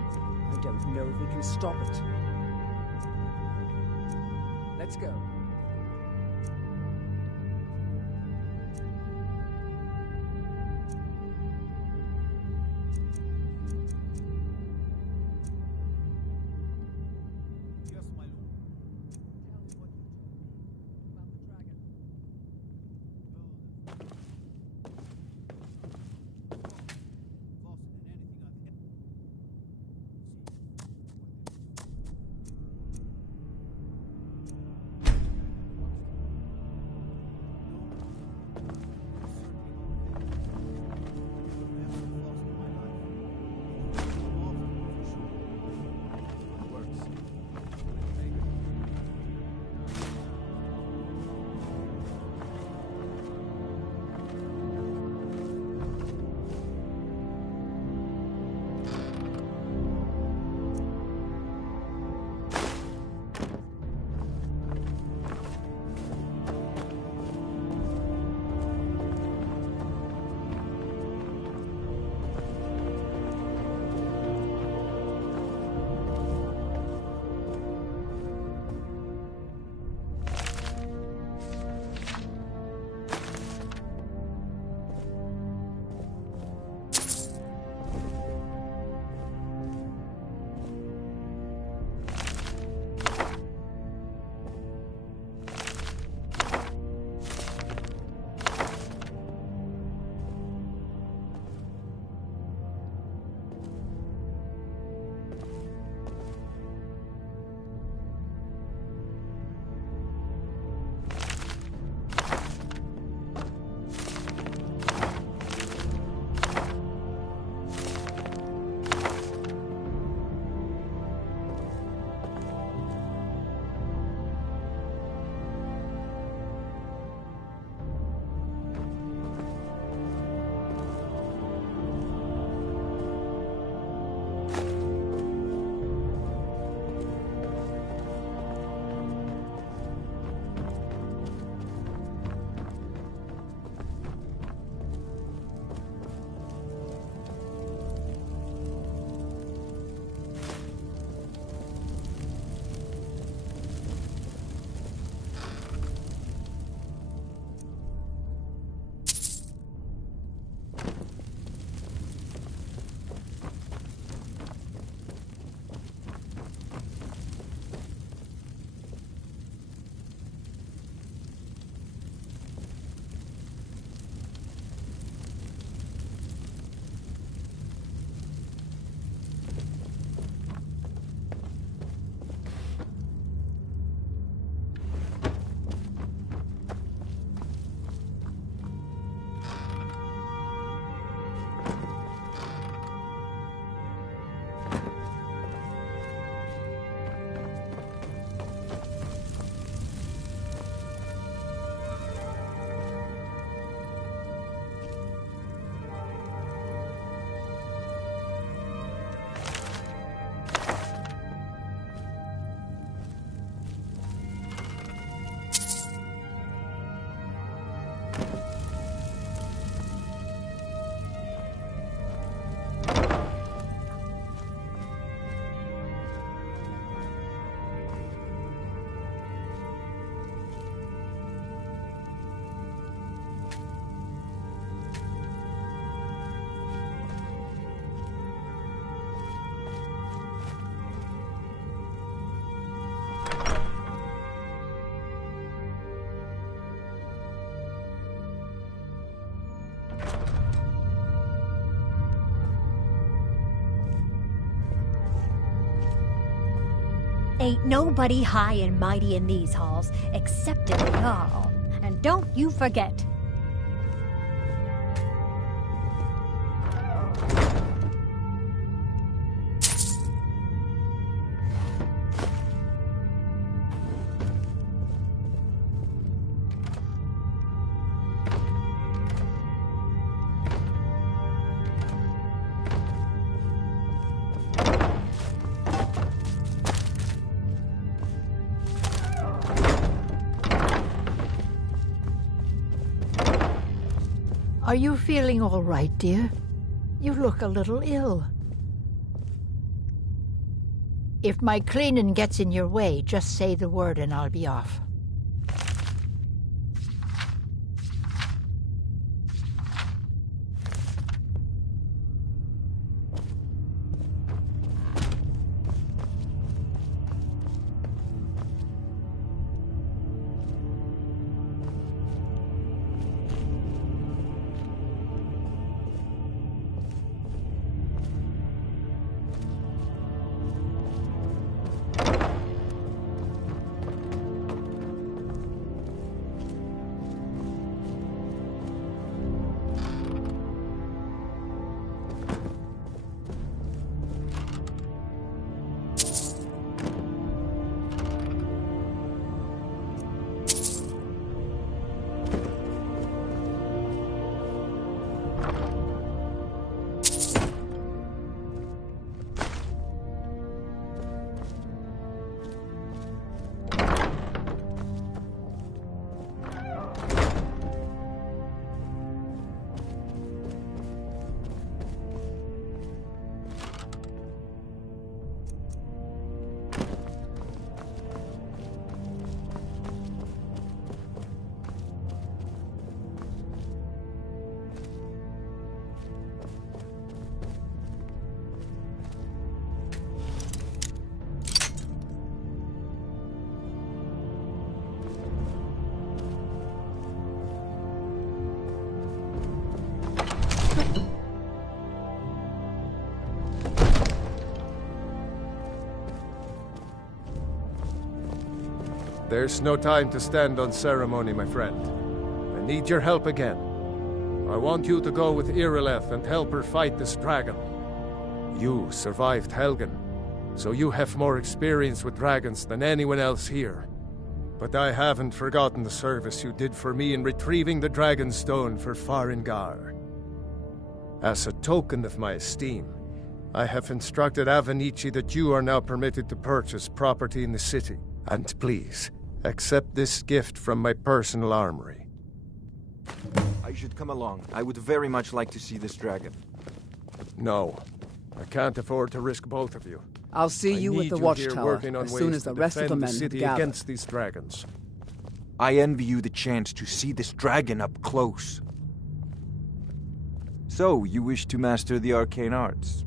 I don't know if we can stop it. Let's go. Ain't nobody high and mighty in these halls, except in the Jarl. And don't you forget. Are you feeling all right, dear? You look a little ill. If my cleaning gets in your way, just say the word and I'll be off. There's no time to stand on ceremony, my friend. I need your help again. I want you to go with Irileth and help her fight this dragon. You survived Helgen, so you have more experience with dragons than anyone else here. But I haven't forgotten the service you did for me in retrieving the Dragon Stone for Farengar. As a token of my esteem, I have instructed Avenici that you are now permitted to purchase property in the city. And please, accept this gift from my personal armory. I should come along. I would very much like to see this dragon. No. I can't afford to risk both of you. I'll see you at the watchtower as soon as the rest of the men have gathered. Against these dragons. I envy you the chance to see this dragon up close. So, you wish to master the arcane arts?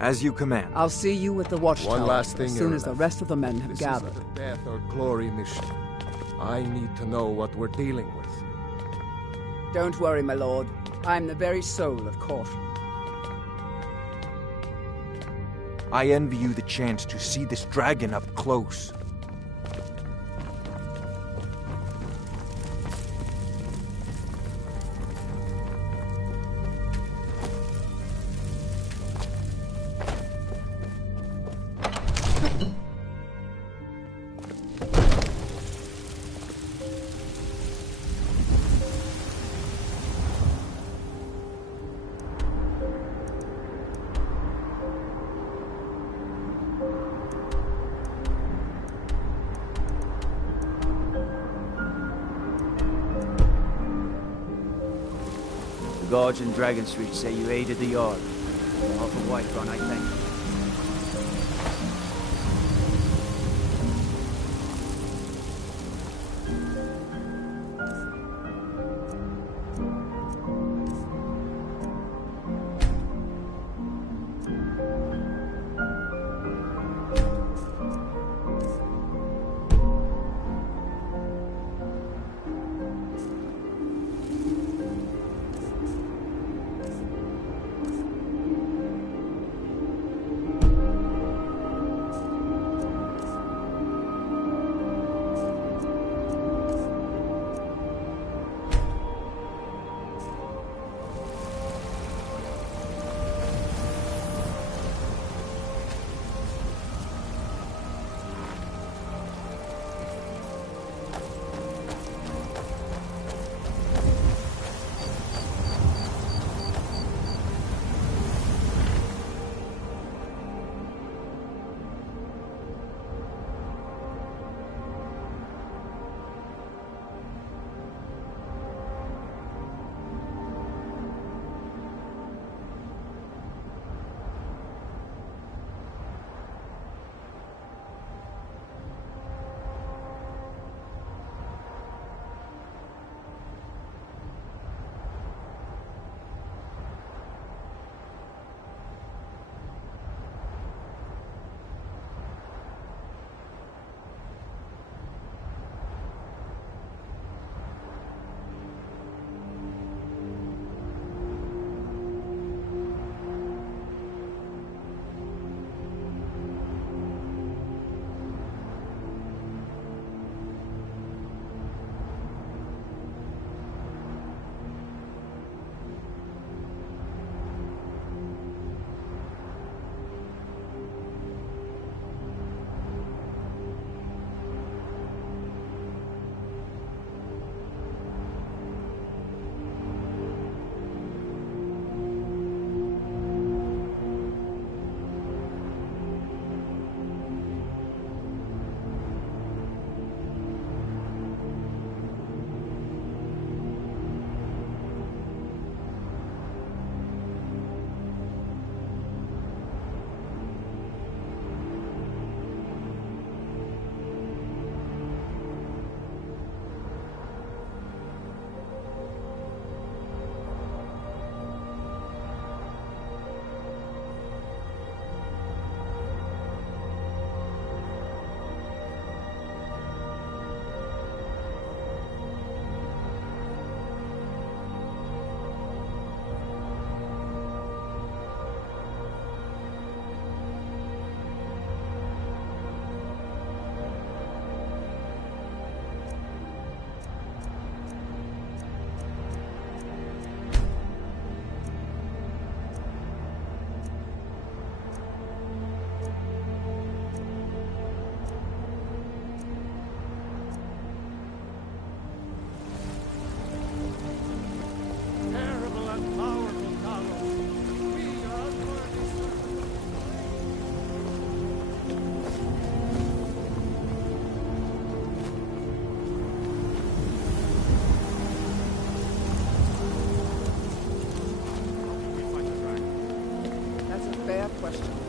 As you command. I'll see you at the watchtower One last thing, as soon as the rest of the men have gathered. This isn't a death or glory mission. I need to know what we're dealing with. Don't worry, my lord. I'm the very soul of caution. I envy you the chance to see this dragon up close. guards in Dragon Street say you aided the Yard. On behalf of Whiterun, I thank you.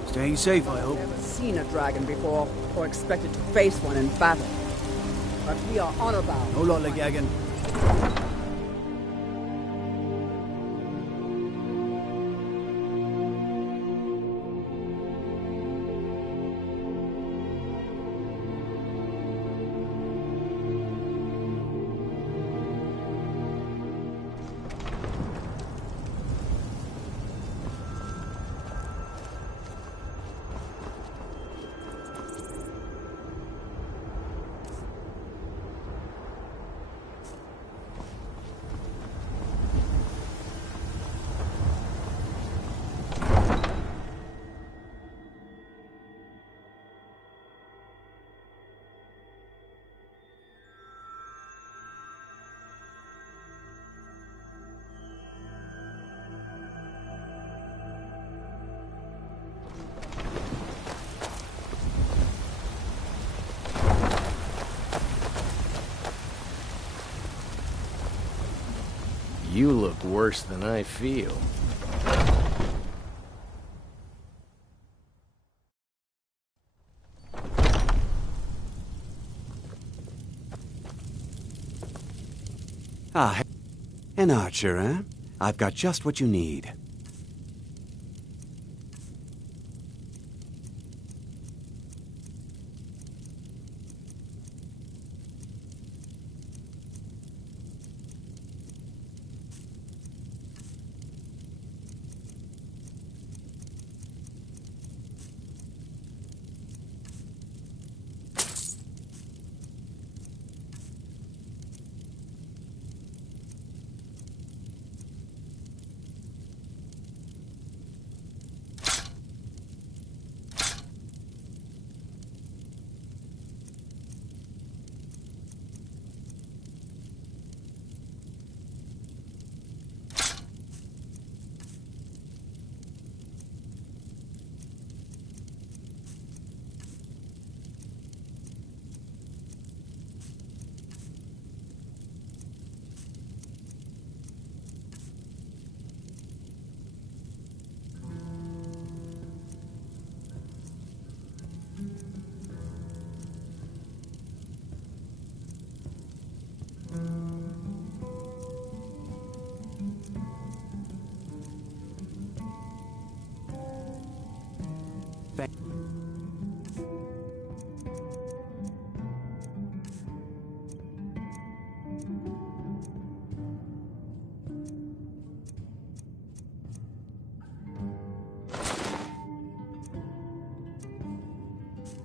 Staying safe, I hope. I've never seen a dragon before, or expected to face one in battle. But we are honor-bound. No lollygagging. Worse than I feel. Ah, an archer, eh? I've got just what you need.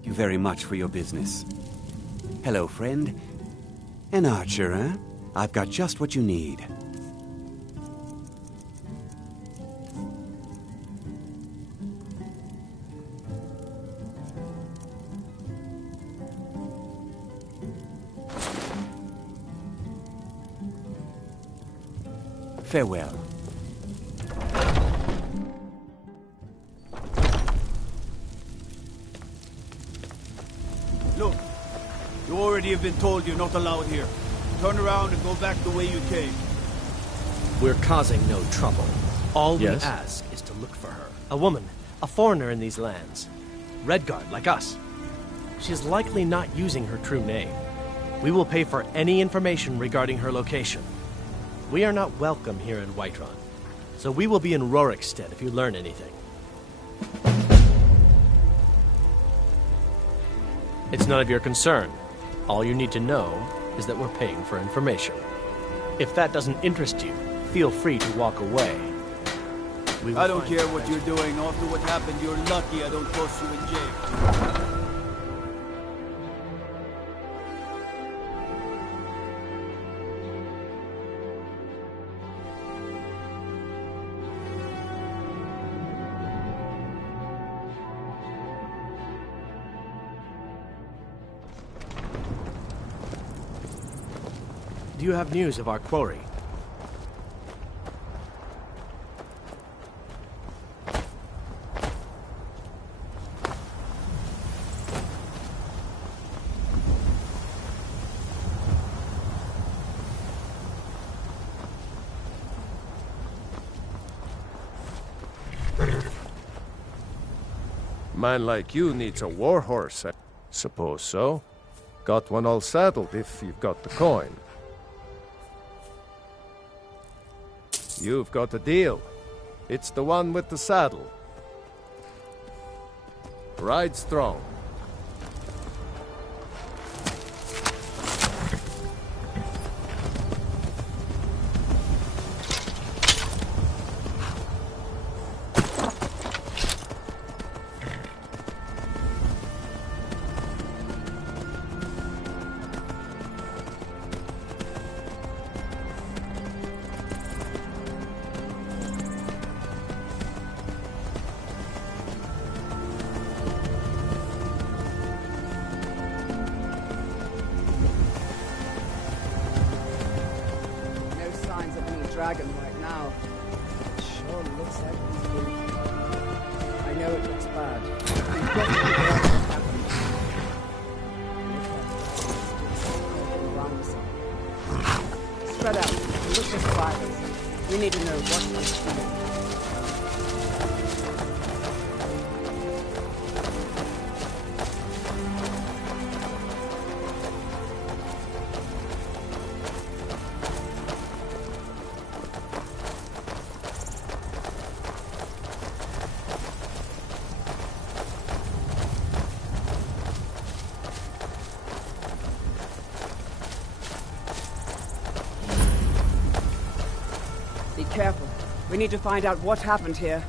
You very much for your business. Hello, friend. An archer, eh? I've got just what you need. Farewell. Look, you already have been told you're not allowed here. Turn around and go back the way you came. We're causing no trouble. All Yes? we ask is to look for her. A woman, a foreigner in these lands. Redguard, like us. She's likely not using her true name. We will pay for any information regarding her location. We are not welcome here in Whiterun, so we will be in Rorikstead if you learn anything. It's none of your concern. All you need to know is that we're paying for information. If that doesn't interest you, feel free to walk away. I don't care what you're doing. After what happened, you're lucky I don't toss you in jail. Do you have news of our quarry? Man like you needs a war horse, I suppose so. Got one all saddled if you've got the coin. You've got a deal. It's the one with the saddle. Ride strong. Dragon right now. It sure looks like he's been... I know it looks bad. We've got to figure out what happened. Spread out. Look for survivors. We need to know what he's doing. Be careful. We need to find out what happened here.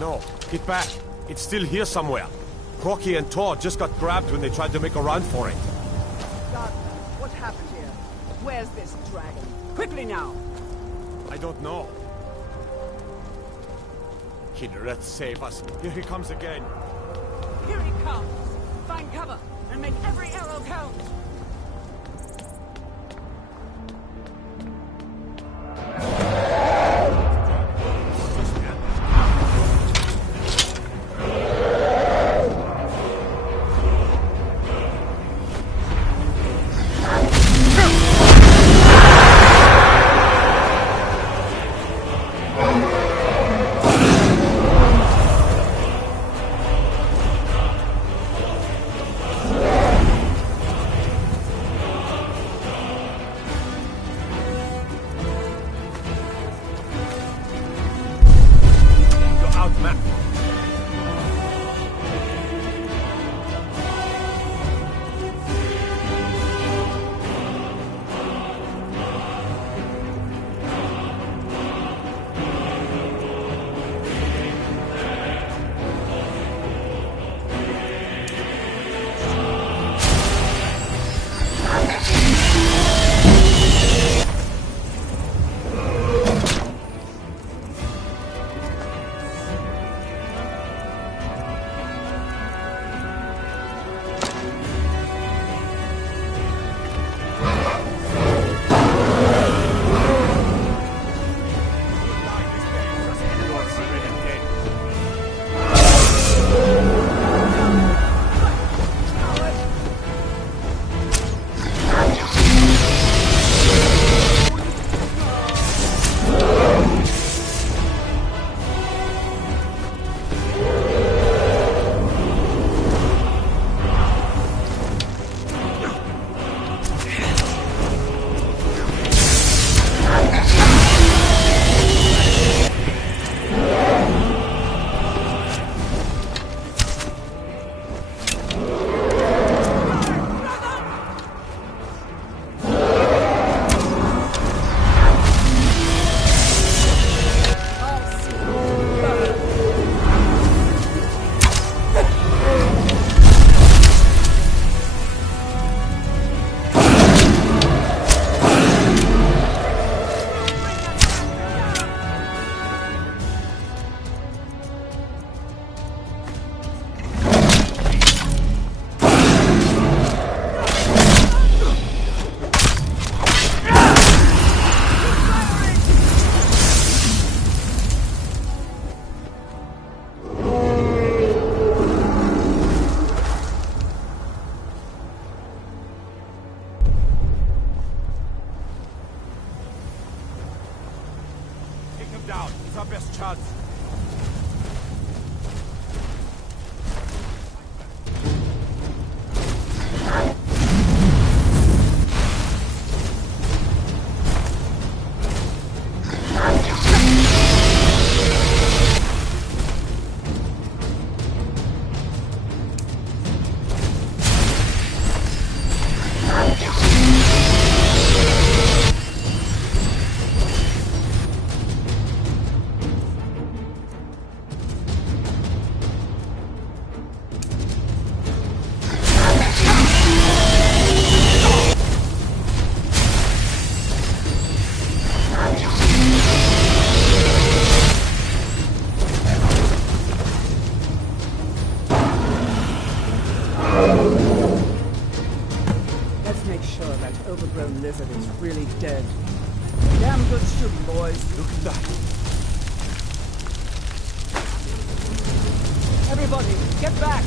No, get back. It's still here somewhere. Crocky and Todd just got grabbed when they tried to make a run for it. God, what happened here? Where's this dragon? Quickly now! I don't know. Kynareth, save us. Here he comes again. Here he comes! Find cover and make every arrow count! Down. It's our best chance. wizard is really dead. Damn good shooting, boys. Look at that. Everybody, get back!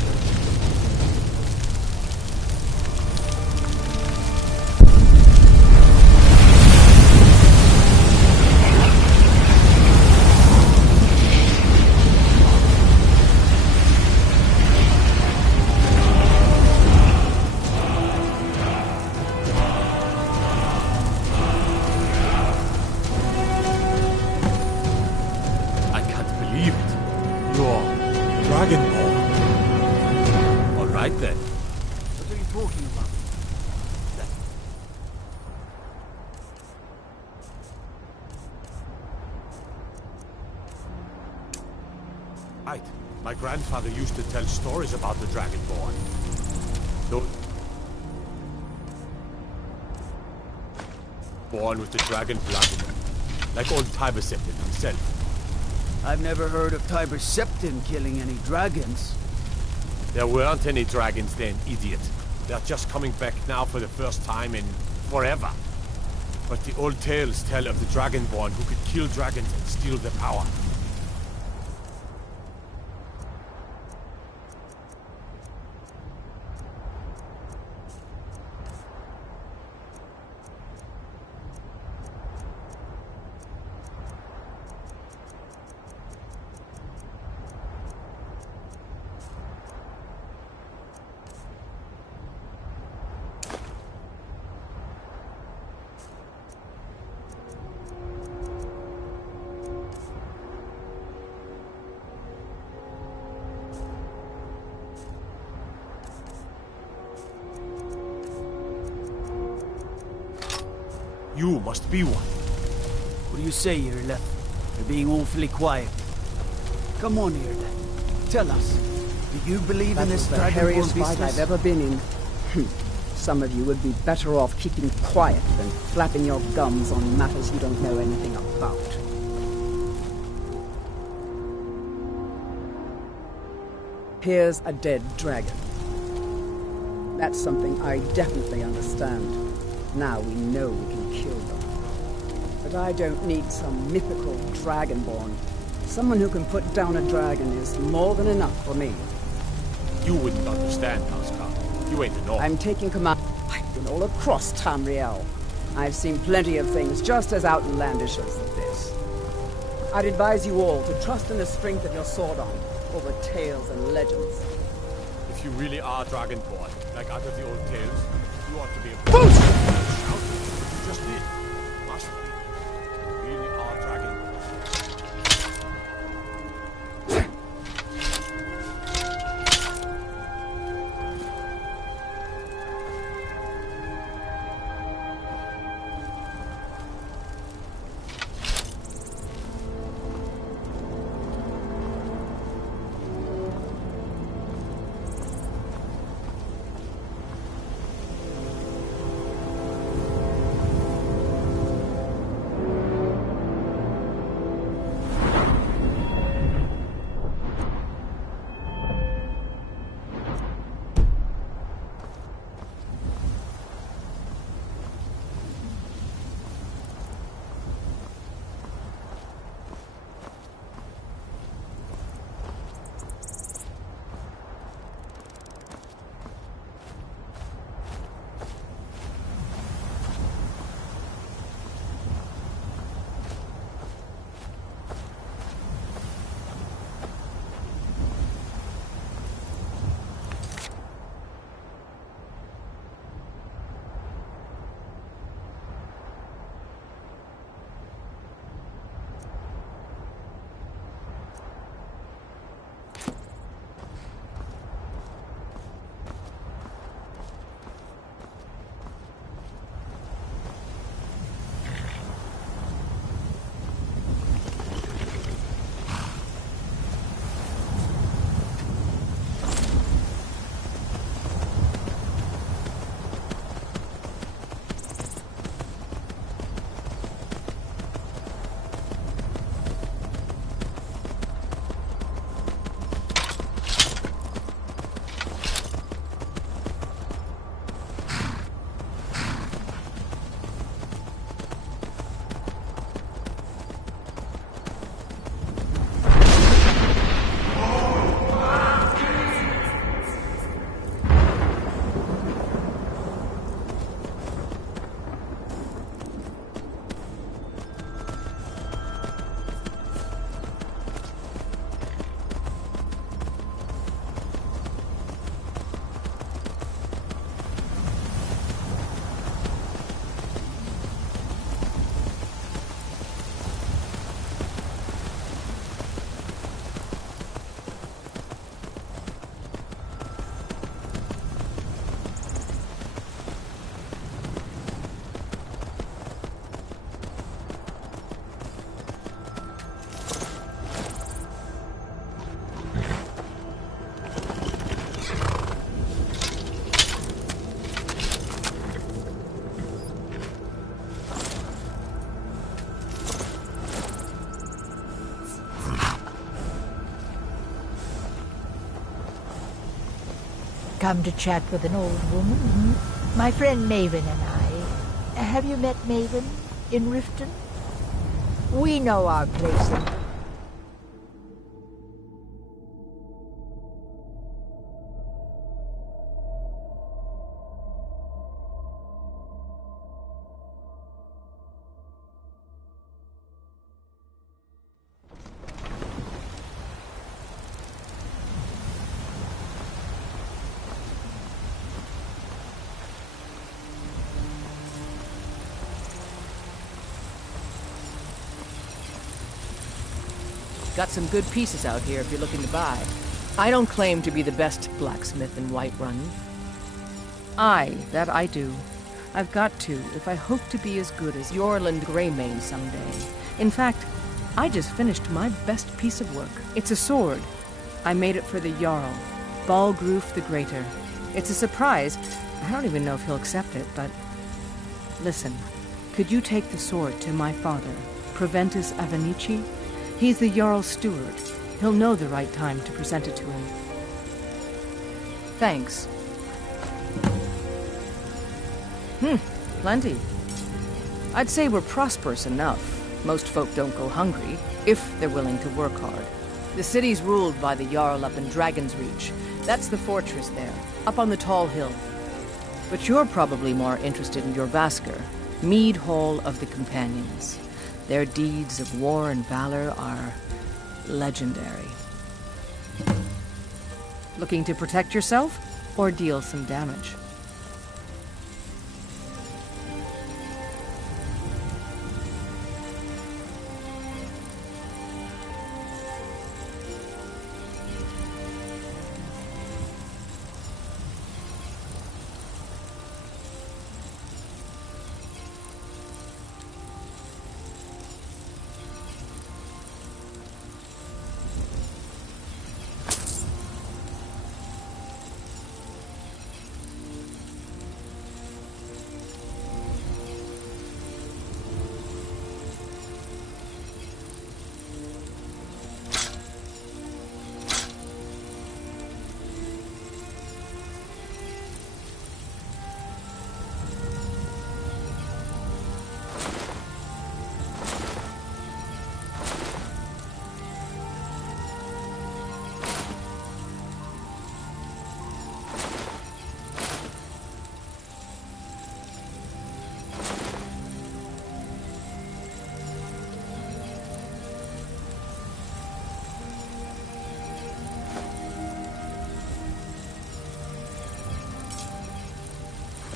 My grandfather used to tell stories about the Dragonborn. Born with the dragon blood in them, like old Tiber Septim himself. I've never heard of Tiber Septim killing any dragons. There weren't any dragons then, idiot. They're just coming back now for the first time in forever. But the old tales tell of the Dragonborn who could kill dragons and steal their power. You must be one. What do you say, Irle? You're being awfully quiet. Come on, Irle. Tell us. Do you believe in this That was the hairiest Dragonborn fight business? I've ever been in. Some of you would be better off keeping quiet than flapping your gums on matters you don't know anything about. Here's a dead dragon. That's something I definitely understand. Now we know we can kill them. But I don't need some mythical dragonborn. Someone who can put down a dragon is more than enough for me. You wouldn't understand, Oscar. You ain't an orc. I'm taking command. I've been all across Tamriel. I've seen plenty of things just as outlandish as this. I'd advise you all to trust in the strength of your sword arm over tales and legends. If you really are Dragonborn, like out of the old tales, you ought to be a boost! Shout what you just did. Must be. You really are Dragonborn. Come to chat with an old woman? Hmm? My friend Maven and I. Have you met Maven in Riften? We know our place in... Got some good pieces out here if you're looking to buy. I don't claim to be the best blacksmith in Whiterun. That I do. I've got to, if I hope to be as good as Yorland Greymane someday. In fact, I just finished my best piece of work. It's a sword. I made it for the Jarl, Balgruf the Greater. It's a surprise. I don't even know if he'll accept it, but... Listen, could you take the sword to my father, Proventus Avenici? He's the Jarl's steward. He'll know the right time to present it to him. Thanks. Plenty. I'd say we're prosperous enough. Most folk don't go hungry, if they're willing to work hard. The city's ruled by the Jarl up in Dragon's Reach. That's the fortress there, up on the tall hill. But you're probably more interested in Jorrvaskr, Mead Hall of the Companions. Their deeds of war and valor are legendary. Looking to protect yourself, or deal some damage?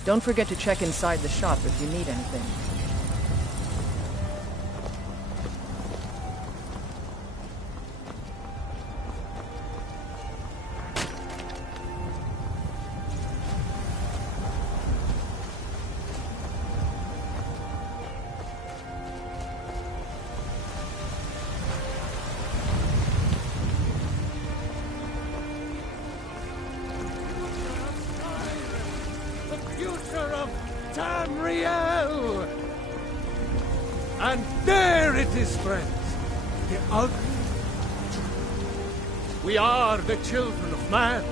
Don't forget to check inside the shop if you need anything. And there it is, friends. The ugly truth. We are the children of man.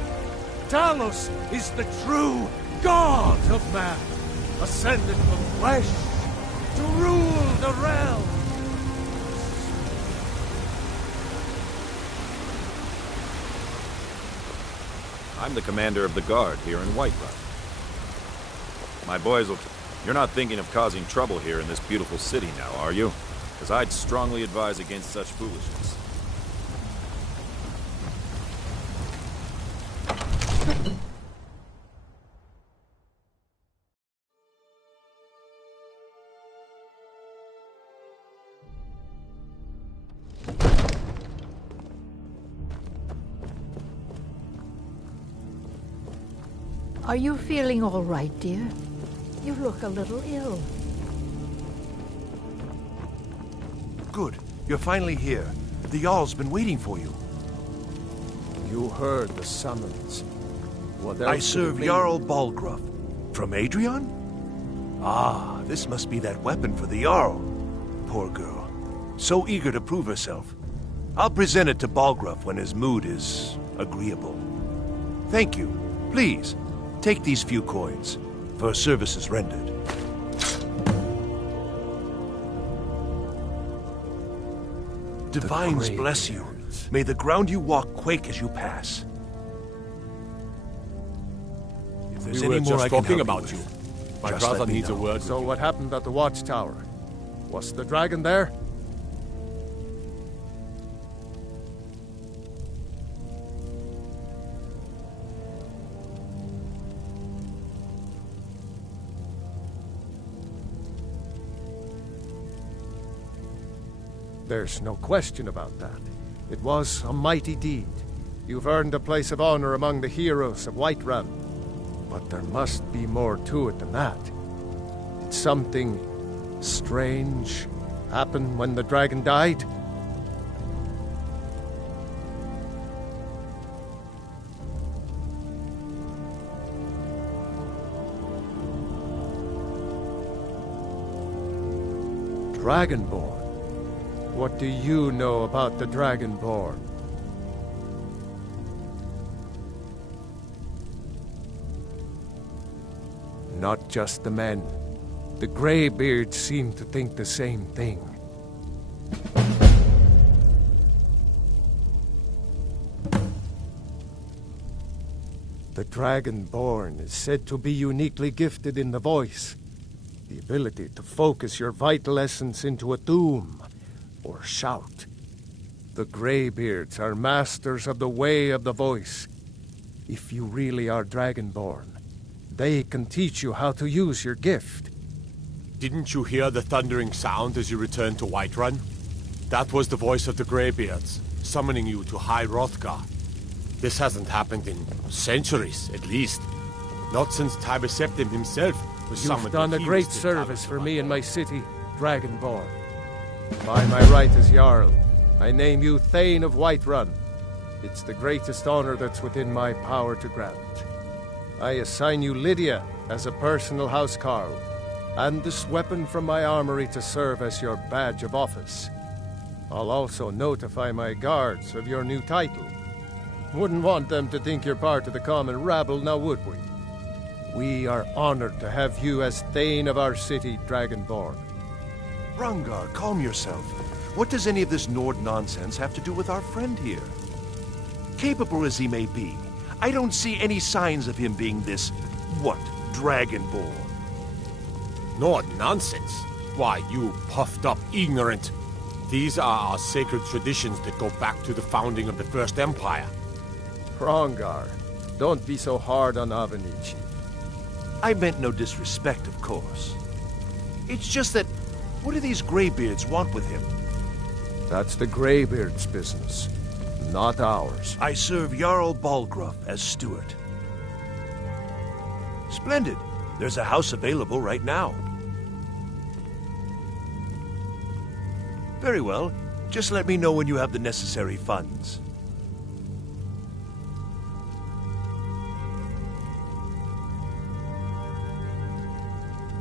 Talos is the true god of man, ascended from flesh to rule the realm. I'm the commander of the guard here in Whiterun. My boys will... You're not thinking of causing trouble here in this beautiful city now, are you? Because I'd strongly advise against such foolishness. Are you feeling all right, dear? You look a little ill. Good. You're finally here. The Jarl's been waiting for you. You heard the summons. What else I serve Jarl Balgruf. From Adrian? Ah, this must be that weapon for the Jarl. Poor girl. So eager to prove herself. I'll present it to Balgruf when his mood is agreeable. Thank you. Please, take these few coins for services rendered. Divines bless you. May the ground you walk quake as you pass. If there's any more I can help about you. My brother needs a word. So what happened at the watchtower? Was the dragon there? There's no question about that. It was a mighty deed. You've earned a place of honor among the heroes of Whiterun. But there must be more to it than that. Did something strange happen when the dragon died? Dragonborn? What do you know about the Dragonborn? Not just the men. The Greybeards seem to think the same thing. The Dragonborn is said to be uniquely gifted in the voice. The ability to focus your vital essence into a doom or shout. The Greybeards are masters of the way of the voice. If you really are Dragonborn, they can teach you how to use your gift. Didn't you hear the thundering sound as you returned to Whiterun? That was the voice of the Greybeards, summoning you to High Hrothgar. This hasn't happened in centuries, at least. Not since Tiber Septim himself was summoned. You've done a great service for me and my city, Dragonborn. By my right as Jarl, I name you Thane of Whiterun. It's the greatest honor that's within my power to grant. I assign you Lydia as a personal housecarl, and this weapon from my armory to serve as your badge of office. I'll also notify my guards of your new title. Wouldn't want them to think you're part of the common rabble, now would we? We are honored to have you as Thane of our city, Dragonborn. Hrongar, calm yourself. What does any of this Nord nonsense have to do with our friend here? Capable as he may be, I don't see any signs of him being this, Dragonborn. Nord nonsense? Why, you puffed up ignorant. These are our sacred traditions that go back to the founding of the First Empire. Hrongar, don't be so hard on Avenici. I meant no disrespect, of course. It's just that, what do these Greybeards want with him? That's the Greybeards' business, not ours. I serve Jarl Balgruuf as steward. Splendid. There's a house available right now. Very well. Just let me know when you have the necessary funds.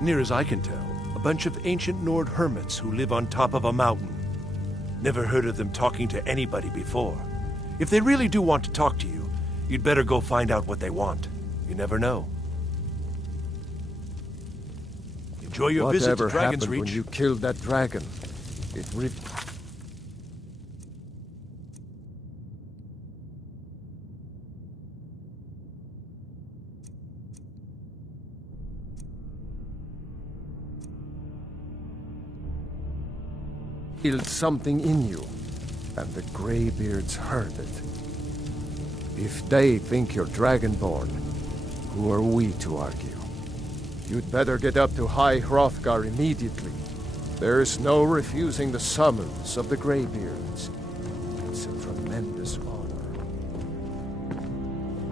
Near as I can tell, a bunch of ancient Nord hermits who live on top of a mountain. Never heard of them talking to anybody before. If they really do want to talk to you, you'd better go find out what they want. You never know. Enjoy your visit to Dragon's Reach. When you killed that dragon? It revealed something in you, and the Greybeards heard it. If they think you're Dragonborn, who are we to argue? You'd better get up to High Hrothgar immediately. There's no refusing the summons of the Greybeards. It's a tremendous honor.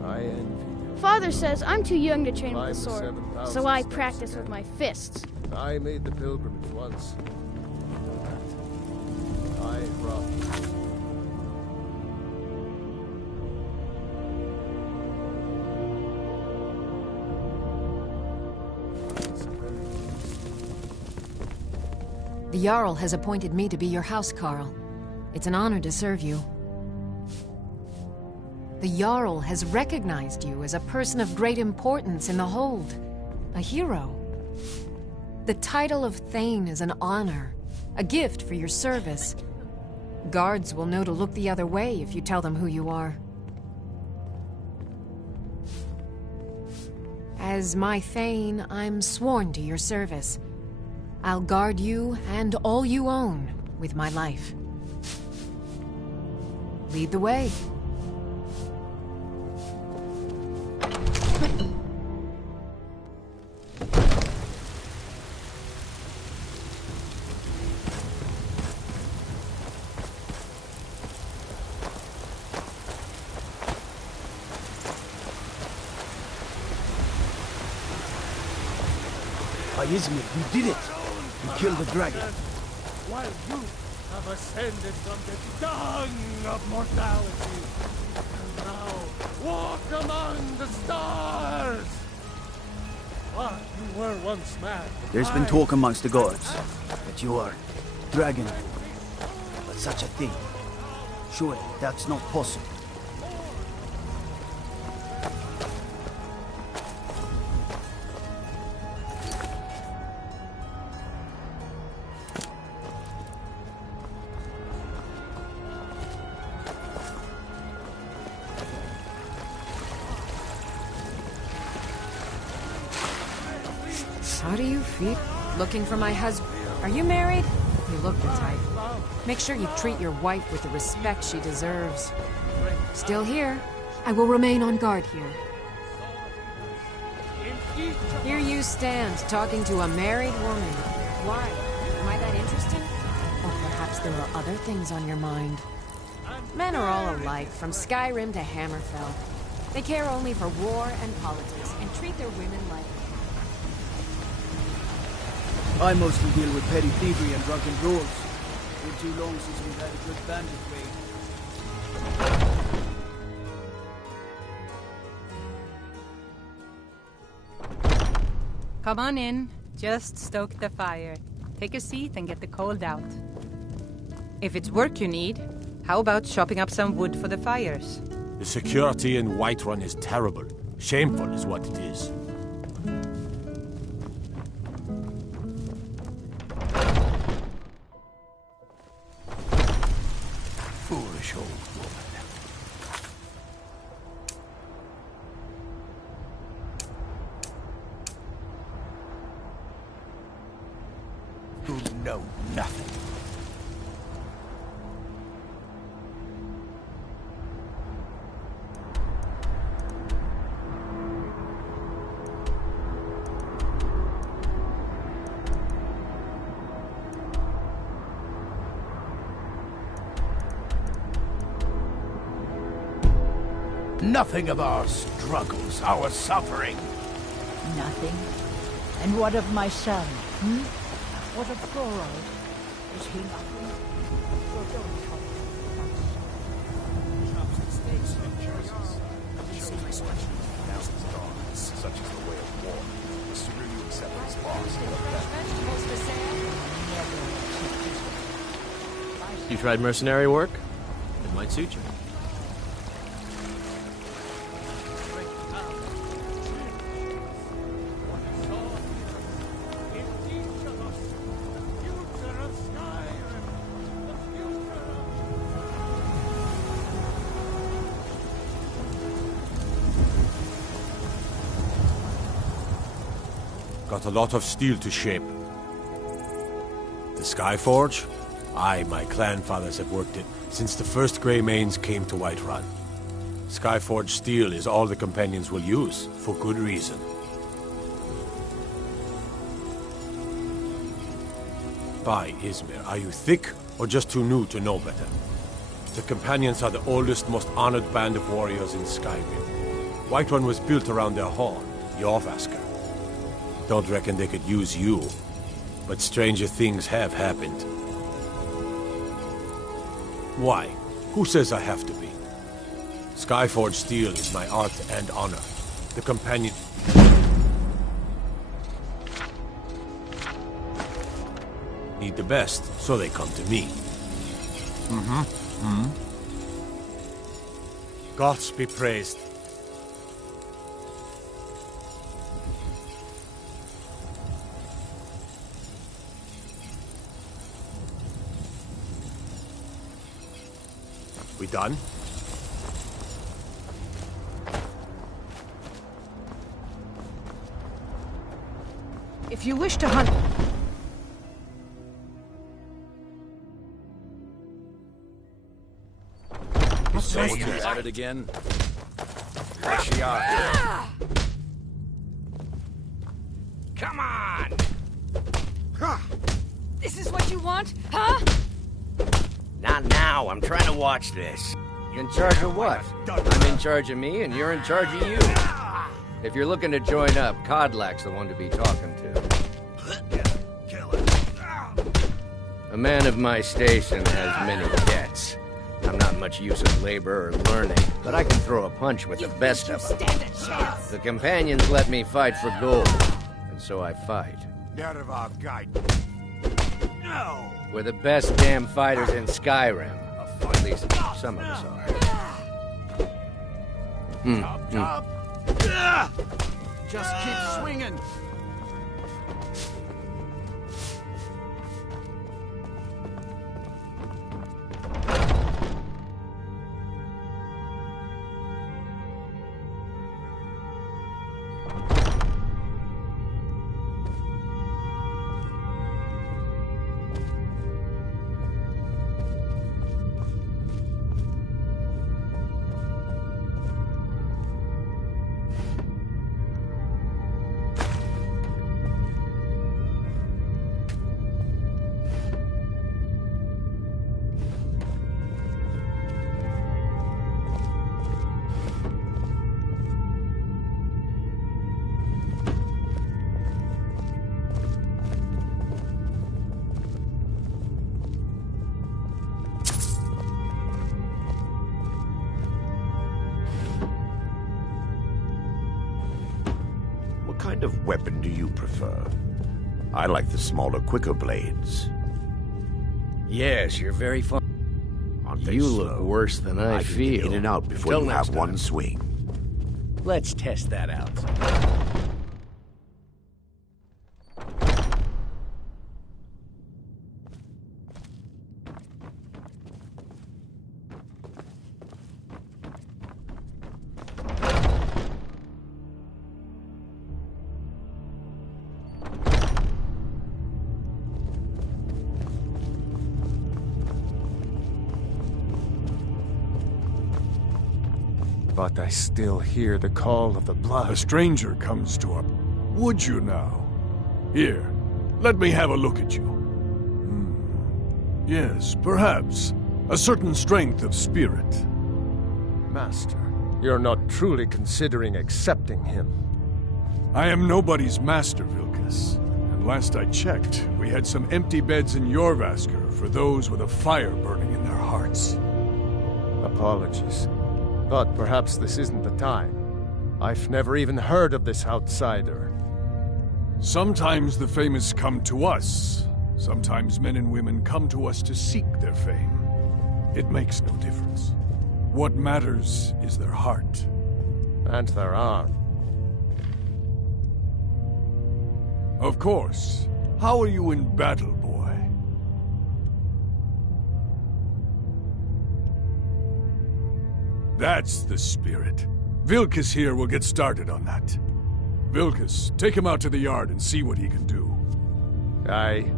I envy. Father says I'm too young to train with the sword, so I practice with my fists. I made the pilgrimage once. High Hrothgar. The Jarl has appointed me to be your housecarl. It's an honor to serve you. The Jarl has recognized you as a person of great importance in the Hold. A hero. The title of Thane is an honor, a gift for your service. Guards will know to look the other way if you tell them who you are. As my Thane, I'm sworn to your service. I'll guard you and all you own with my life. Lead the way. Izmir, we did it! We killed the dragon. While you have ascended from the dung of mortality, and now walk among the stars! But you were once mad. There's been talk amongst the gods that you are dragon, but such a thing. Surely that's not possible. How do you feel? Looking for my husband? Are you married? You look the type. Make sure you treat your wife with the respect she deserves. Still here. I will remain on guard here. Here you stand, talking to a married woman. Why? Am I that interesting? Or perhaps there are other things on your mind. Men are all alike, from Skyrim to Hammerfell. They care only for war and politics, and treat their women like... I mostly deal with petty thievery and drunken brawls. Been too long since we've had a good bandit raid. Come on in. Just stoke the fire. Take a seat and get the cold out. If it's work you need, how about chopping up some wood for the fires? The security in Whiterun is terrible. Shameful is what it is. Foolish old woman. Who know nothing. Nothing of our struggles, our suffering. Nothing? And what of my son, hmm? What of Thorald? Is he nothing? Or don't talk Such is the way of war. The sooner you accept this loss, the better. You tried mercenary work? It might suit you. Got a lot of steel to shape. The Skyforge? I, my clan fathers have worked it since the first Greymanes came to Whiterun. Skyforge steel is all the companions will use, for good reason. By Izmir, are you thick, or just too new to know better? The companions are the oldest, most honored band of warriors in Skyrim. Whiterun was built around their horn, Jorvaskr. Don't reckon they could use you, but stranger things have happened. Why? Who says I have to be? Skyforge steel is my art and honor. The companion... need the best, so they come to me. Gods be praised. We done? If you wish to hunt... Say you're at it again? There she are. Come on! This is what you want, huh? Not now. I'm trying to watch this. You in charge of what? I'm in charge of me, and you're in charge of you. If you're looking to join up, Codlak's the one to be talking to. A man of my station has many debts. I'm not much use of labor or learning, but I can throw a punch with the best of them. Stand a chance. The companions let me fight for gold, and so I fight. No. We're the best damn fighters in Skyrim. At least some of us are. Just keep swinging. What kind of weapon do you prefer? I like the smaller, quicker blades. Yes, you're very fun. You look worse than I can feel. get in and out before Till you next have one time. swing. Let's test that out. But I still hear the call of the blood. A stranger comes to us. Would you now? Here, let me have a look at you. Yes, perhaps. A certain strength of spirit. Master, you're not truly considering accepting him. I am nobody's master, Vilkas. And last I checked, we had some empty beds in Jorvaskr for those with a fire burning in their hearts. Apologies. But perhaps this isn't the time. I've never even heard of this outsider. Sometimes the famous come to us. Sometimes men and women come to us to seek their fame. It makes no difference. What matters is their heart. And their arm. Of course. How are you in battle, boy? That's the spirit. Vilkas here will get started on that. Vilkas, take him out to the yard and see what he can do. Aye.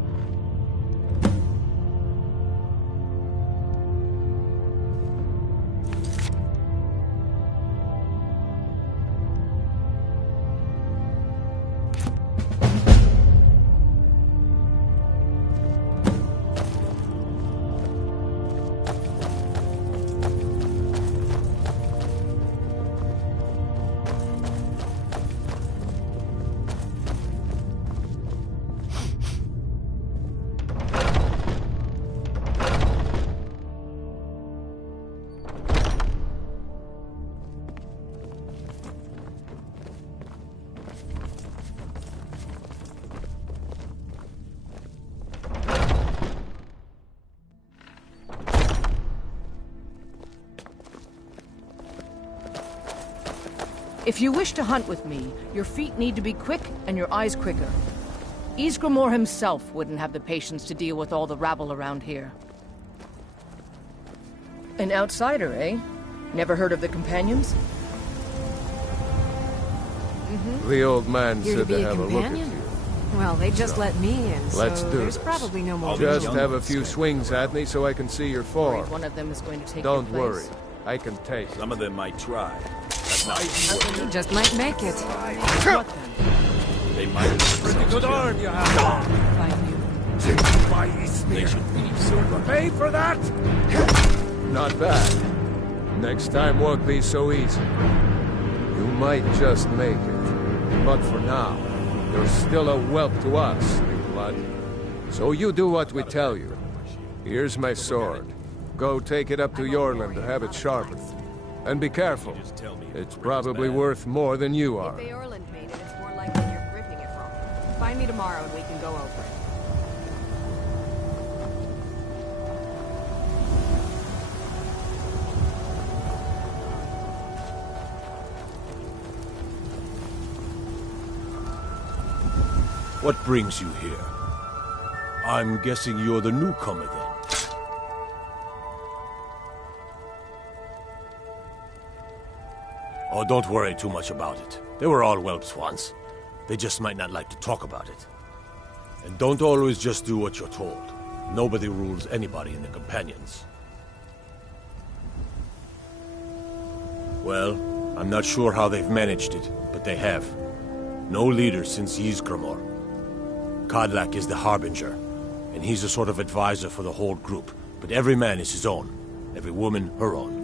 If you wish to hunt with me, your feet need to be quick and your eyes quicker. Ysgramor himself wouldn't have the patience to deal with all the rabble around here. An outsider, eh? Never heard of the companions? The old man Here to said be to a have a look at companion? you. Well, they just let me in, so Let's do there's this. probably no more Just room. have a few swings at me so I can see your form. Worried one of them is going to take Don't your worry. place. I can take it. Some of them might try. That's not You just might make it. They might. Pretty good arm you have. They should be. Silver pay for that? Not bad. Next time won't be so easy. You might just make it. But for now, you're still a whelp to us, New Blood. So you do what we tell you. Here's my sword. Go take it up to Yorland to have it sharpened. And be careful. It's probably worth more than you are. If Eorland made it, it's more likely you're gripping it wrong. Find me tomorrow and we can go over it. What brings you here? I'm guessing you're the newcomer then. Oh, don't worry too much about it. They were all whelps once. They just might not like to talk about it. And don't always just do what you're told. Nobody rules anybody in the Companions. Well, I'm not sure how they've managed it, but they have. No leader since Ysgramor. Kodlak is the Harbinger, and he's a sort of advisor for the whole group, but every man is his own. Every woman, her own.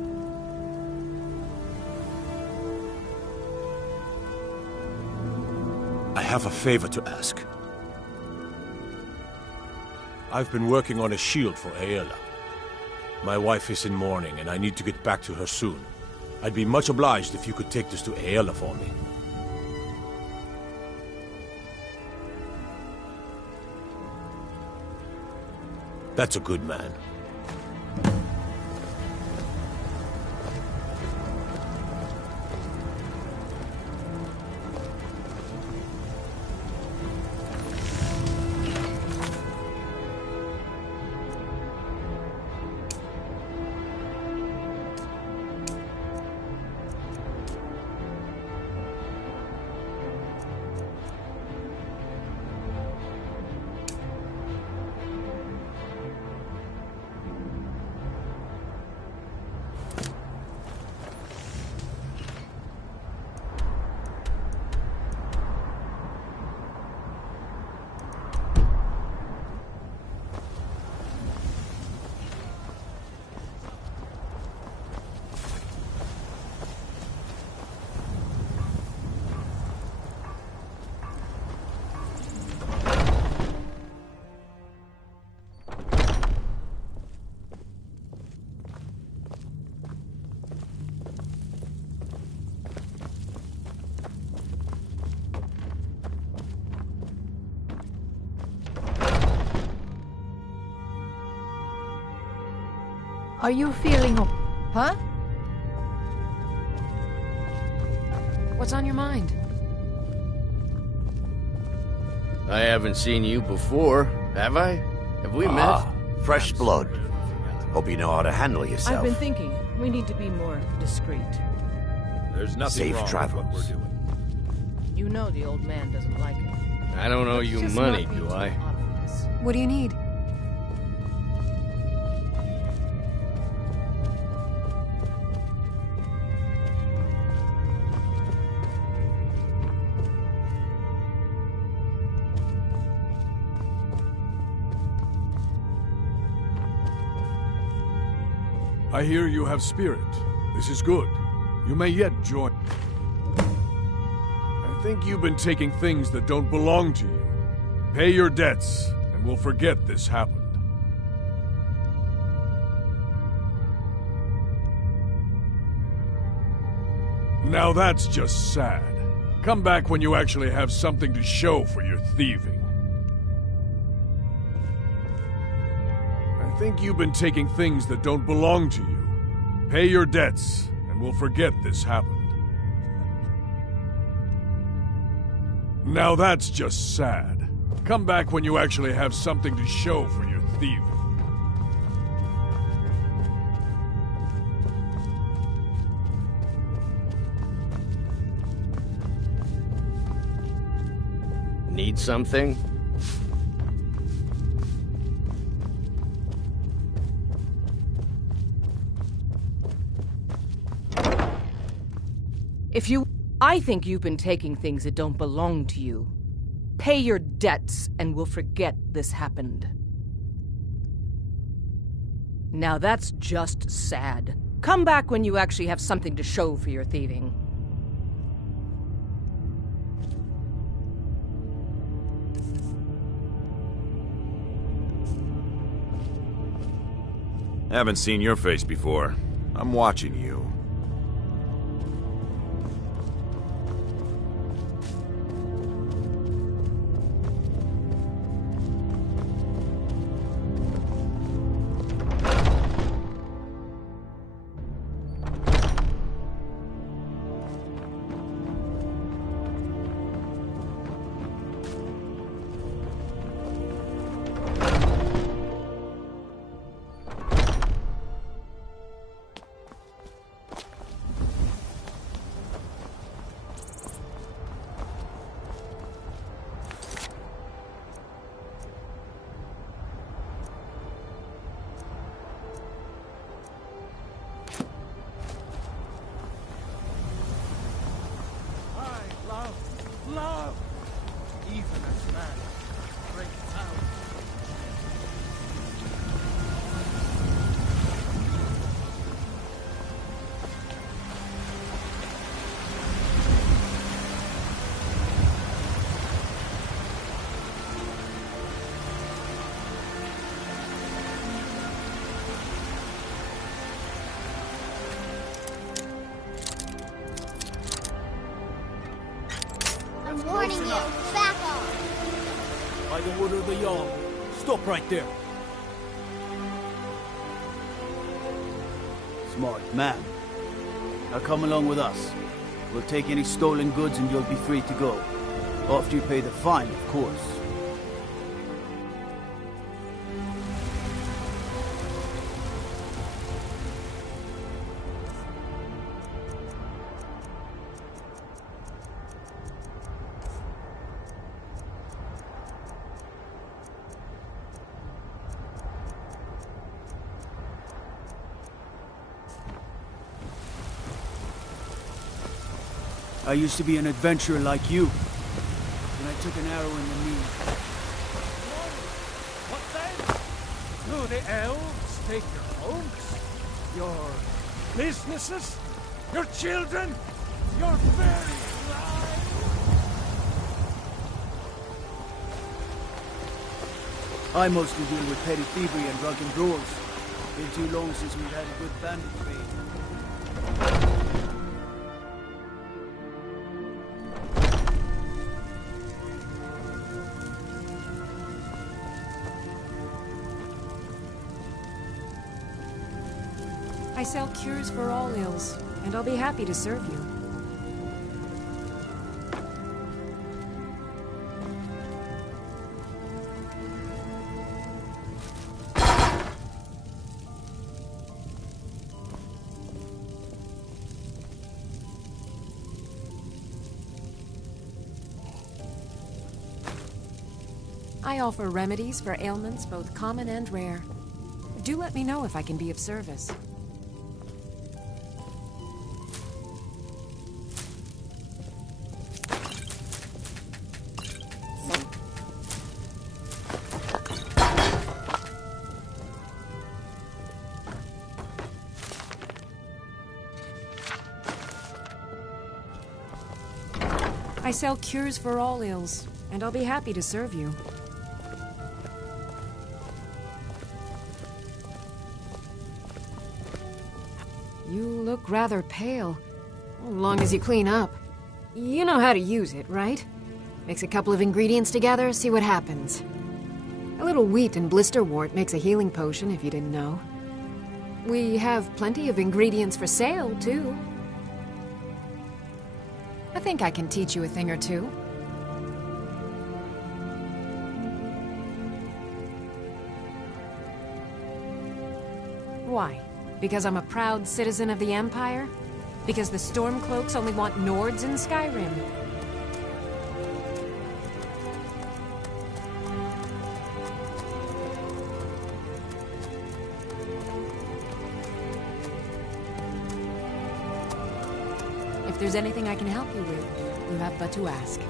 I have a favor to ask. I've been working on a shield for Aela. My wife is in mourning, and I need to get back to her soon. I'd be much obliged if you could take this to Aela for me. That's a good man. Are you feeling... Huh? What's on your mind? I haven't seen you before, have I? Have we met? Fresh blood. Hope you know how to handle yourself. I've been thinking, we need to be more discreet. There's nothing Safe wrong travels. with what we're doing. You know the old man doesn't like it. I don't owe you Just money, not be do too I? obvious. What do you need? I hear you have spirit. This is good. You may yet join. I think you've been taking things that don't belong to you. Pay your debts, and we'll forget this happened. Now that's just sad. Come back when you actually have something to show for your thieving. I think you've been taking things that don't belong to you. Pay your debts, and we'll forget this happened. Now that's just sad. Come back when you actually have something to show for your thieving. Need something? I think you've been taking things that don't belong to you. Pay your debts and we'll forget this happened. Now that's just sad. Come back when you actually have something to show for your thieving. Haven't seen your face before. I'm watching you. Love! Even as man breaks out. I'm warning you. Back off. By the order of the Jarl. Stop right there. Smart man. Now come along with us. We'll take any stolen goods and you'll be free to go. After you pay the fine, of course. I used to be an adventurer like you. And I took an arrow in the knee. What then? Do the elves take your homes? Your businesses? Your children? Your very lives? I mostly deal with petty thievery and drunken brawls. Been too long since we've had a good bandit raid. I sell cures for all ills, and I'll be happy to serve you. I offer remedies for ailments both common and rare. Do let me know if I can be of service. I sell cures for all ills, and I'll be happy to serve you. You look rather pale. As long as you clean up. You know how to use it, right? Mix a couple of ingredients together, see what happens. A little wheat and blisterwort makes a healing potion, if you didn't know. We have plenty of ingredients for sale, too. I think I can teach you a thing or two. Why? Because I'm a proud citizen of the Empire? Because the Stormcloaks only want Nords in Skyrim? If there's anything I can help you with, you have but to ask.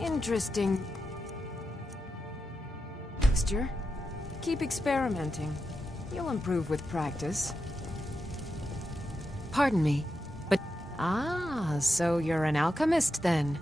Interesting texture. Keep experimenting. You'll improve with practice. Pardon me, but... Ah, so you're an alchemist then?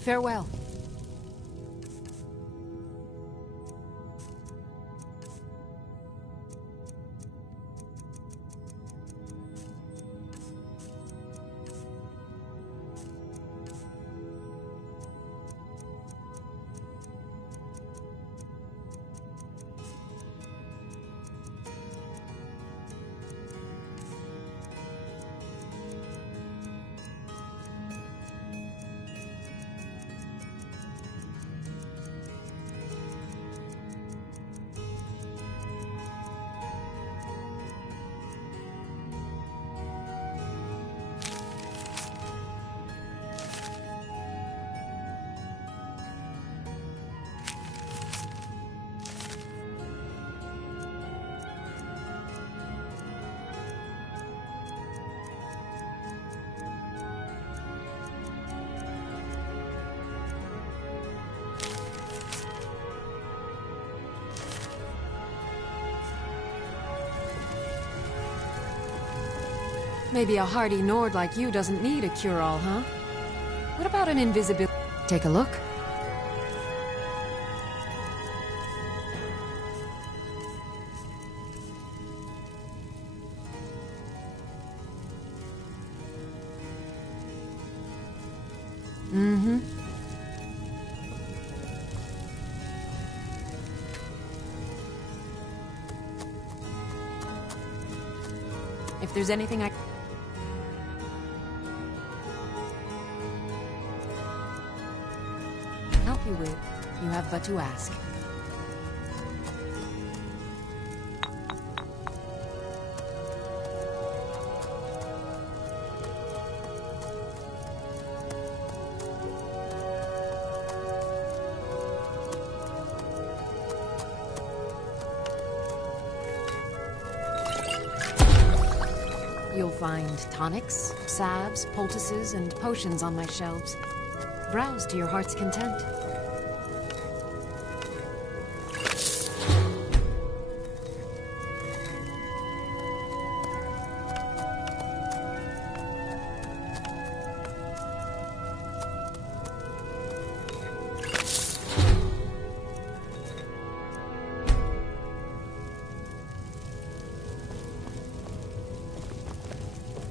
Farewell. Maybe a hardy Nord like you doesn't need a cure-all, huh? What about an invisibility? Take a look. Mm-hmm. If there's anything I... help you with, you have but to ask. You'll find tonics, salves, poultices, and potions on my shelves. Browse to your heart's content.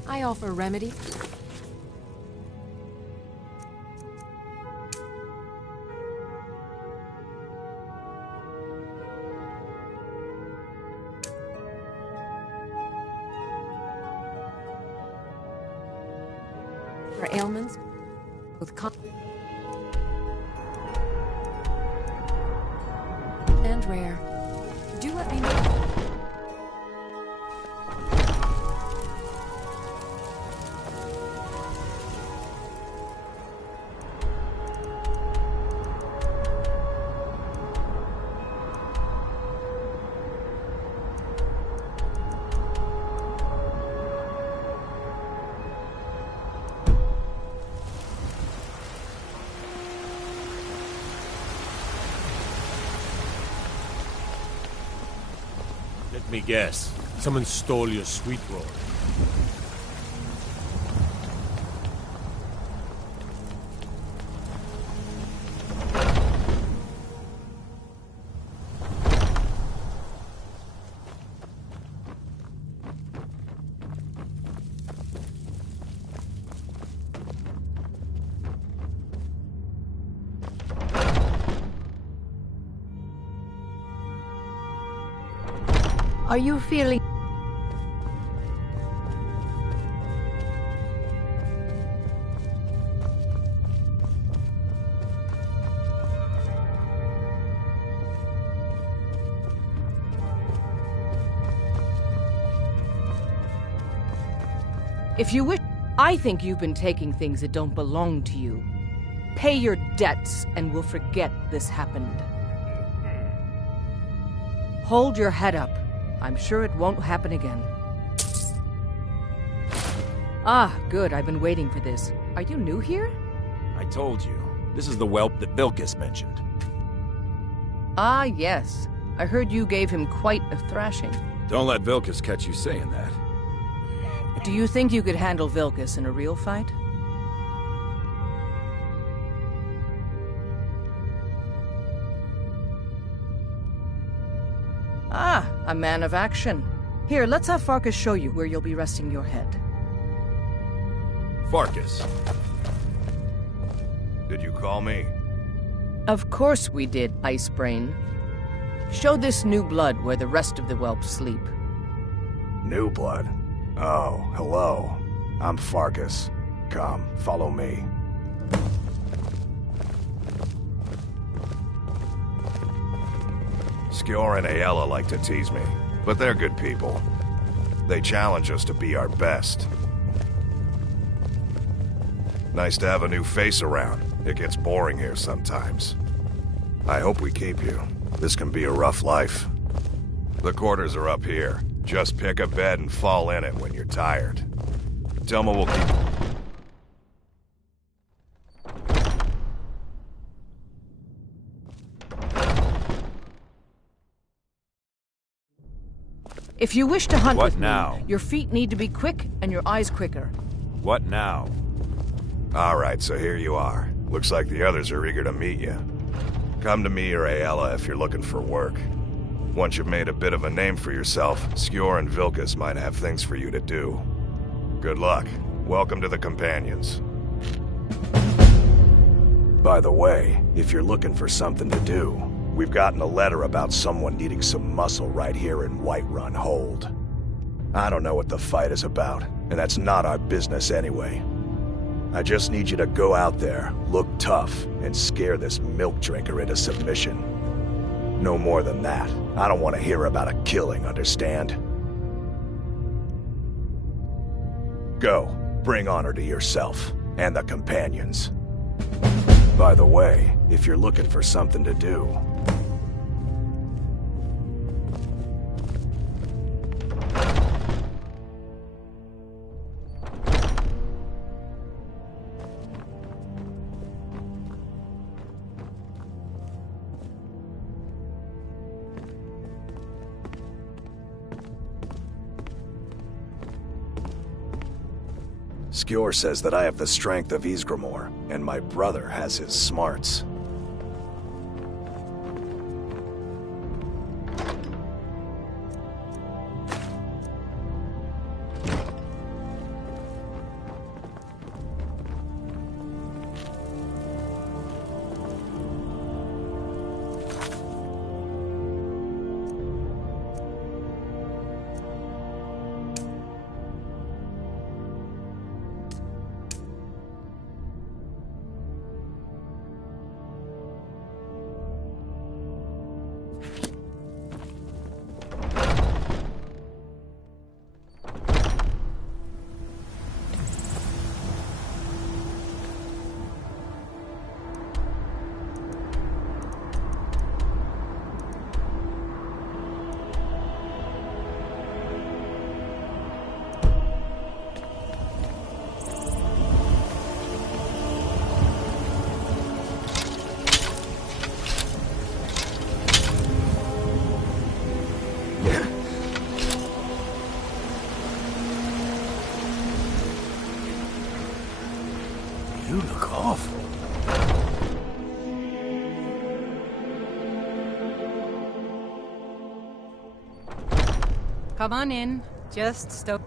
I offer remedy. For ailments, with and rare. Do let me know. Let me guess. Someone stole your sweet roll. Are you feeling... If you wish, I think you've been taking things that don't belong to you. Pay your debts and we'll forget this happened. Hold your head up. I'm sure it won't happen again. Ah, good. I've been waiting for this. Are you new here? I told you. This is the whelp that Vilkas mentioned. Ah, yes. I heard you gave him quite a thrashing. Don't let Vilkas catch you saying that. Do you think you could handle Vilkas in a real fight? Ah, a man of action. Here, let's have Farkas show you where you'll be resting your head. Farkas. Did you call me? Of course we did, Icebrain. Show this new blood where the rest of the whelps sleep. New blood? Oh, hello. I'm Farkas. Come, follow me. Skjor and Aella like to tease me, but they're good people. They challenge us to be our best. Nice to have a new face around. It gets boring here sometimes. I hope we keep you. This can be a rough life. The quarters are up here. Just pick a bed and fall in it when you're tired. Telma will keep... If you wish to hunt What with now? me, your feet need to be quick and your eyes quicker. What now? Alright, so here you are. Looks like the others are eager to meet you. Come to me or Aella if you're looking for work. Once you've made a bit of a name for yourself, Skjor and Vilkas might have things for you to do. Good luck. Welcome to the Companions. By the way, if you're looking for something to do, we've gotten a letter about someone needing some muscle right here in Whiterun Hold. I don't know what the fight is about, and that's not our business anyway. I just need you to go out there, look tough, and scare this milk drinker into submission. No more than that. I don't want to hear about a killing, understand? Go. Bring honor to yourself, and the Companions. By the way, if you're looking for something to do... Skjor says that I have the strength of Ysgramor, and my brother has his smarts. You look awful. Come on in. Just stoke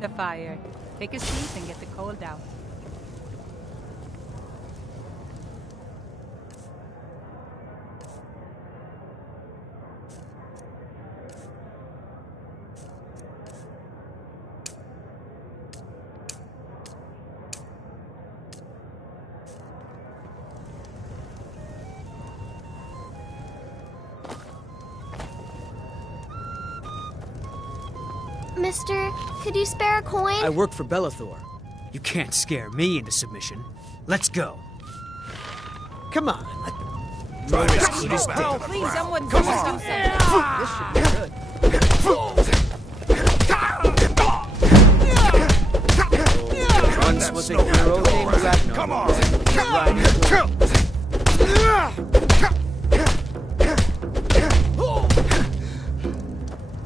the fire. Take a seat and get the cold out. mister. Could you spare a coin? I work for Bellathor. You can't scare me into submission. Let's go. Come on. Oh, please, someone do something. This should be good. Once was a hero named Ragnar. Come on!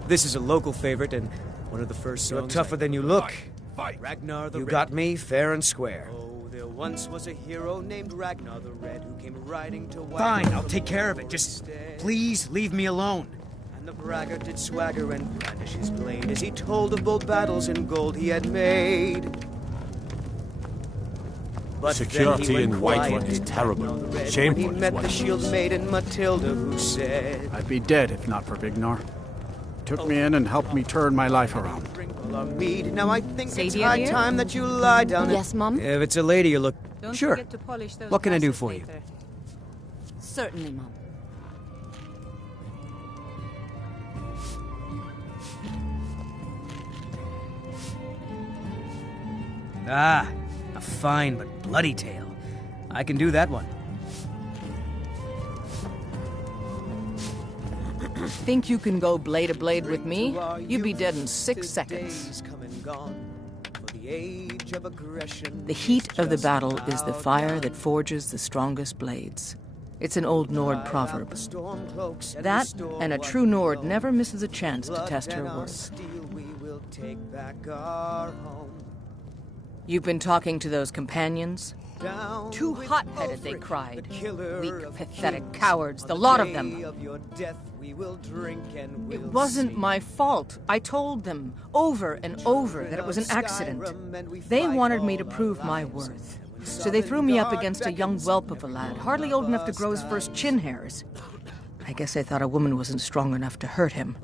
This is a local favorite and one of the first songs. You're tougher than you look. Fight! Ragnar the You Red. got me fair and square. Oh, there once was a hero named Ragnar the Red who came riding to Fine, I'll take care of it. Just please leave me alone. And the braggart did swagger and brandish his blade as he told of bold battles in gold he had made. But Security then he in went Whiterun quiet, is did terrible. Ragnar the Red, Shameful when he is met what the it shield is. maiden Matilda who said, I'd be dead if not for Vignar. Took me in and helped me turn my life around. "Our mead. Now I think it's Sadie high here? time that you lie down and..." Yes, Mom? If it's a lady you look... Don't Sure. forget to polish those What can I do glasses for you? later. Certainly, Mom. Ah, a fine but bloody tale. I can do that one. Think you can go blade to blade with me? You'd be dead in 6 seconds. The heat of the battle is the fire that forges the strongest blades. It's an old Nord proverb. That, and a true Nord never misses a chance to test her worth. You've been talking to those companions? Too hot-headed, they cried. Weak, pathetic cowards, the lot of them. It wasn't my fault. I told them over and over that it was an accident. They wanted me to prove my worth. So they threw me up against a young whelp of a lad, hardly old enough to grow his first chin hairs. I guess they thought a woman wasn't strong enough to hurt him.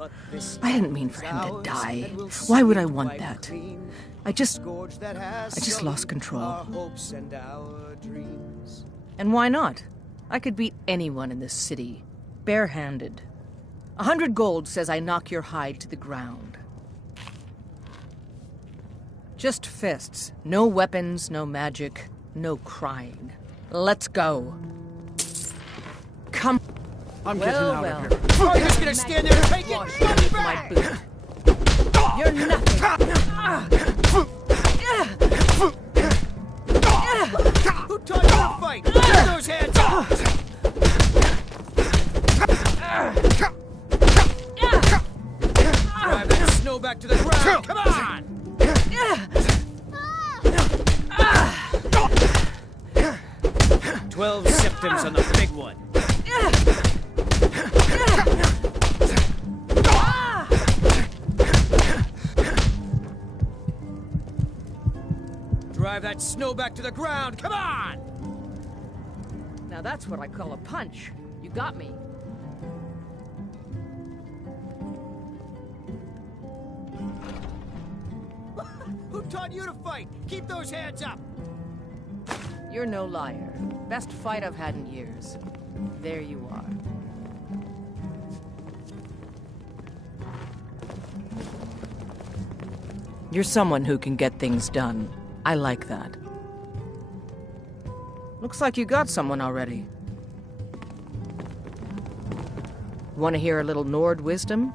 I didn't mean for him to die. Why would I want that? I just lost control. And why not? I could beat anyone in this city, barehanded. 100 gold says I knock your hide to the ground. Just fists. No weapons, no magic, no crying. Let's go. Come. I'm getting out of here. Oh, you're just gonna stand there and take it? Leave my boot. You're nothing. Who taught you to fight? Get those hands up! Drive that snow back to the ground. Come on! 12 symptoms on the big one. Drive that snow back to the ground. Come on! Now that's what I call a punch. You got me. Who taught you to fight? Keep those hands up! You're no liar. Best fight I've had in years. There you are. You're someone who can get things done. I like that. Looks like you got someone already. Want to hear a little Nord wisdom?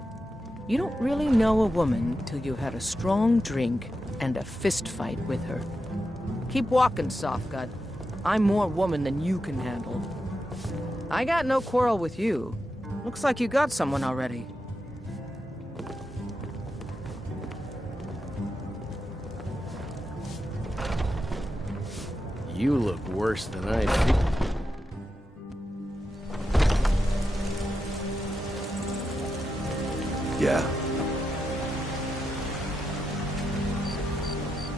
You don't really know a woman till you had a strong drink and a fist fight with her. Keep walking, Softgut. I'm more woman than you can handle. I got no quarrel with you. Looks like you got someone already. You look worse than I do. Yeah.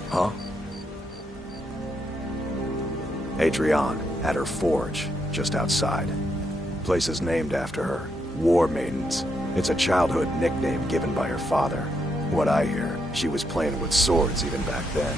Huh? Adrienne, at her forge, just outside. Place is named after her. War Maidens. It's a childhood nickname given by her father. What I hear, she was playing with swords even back then.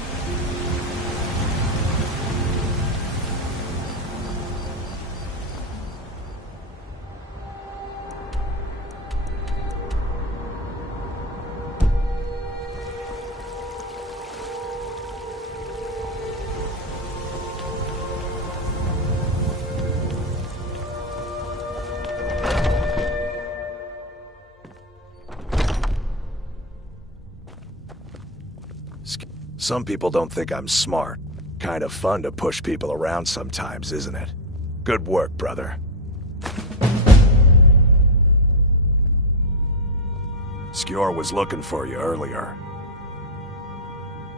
Some people don't think I'm smart. Kind of fun to push people around sometimes, isn't it? Good work, brother. Skjor was looking for you earlier.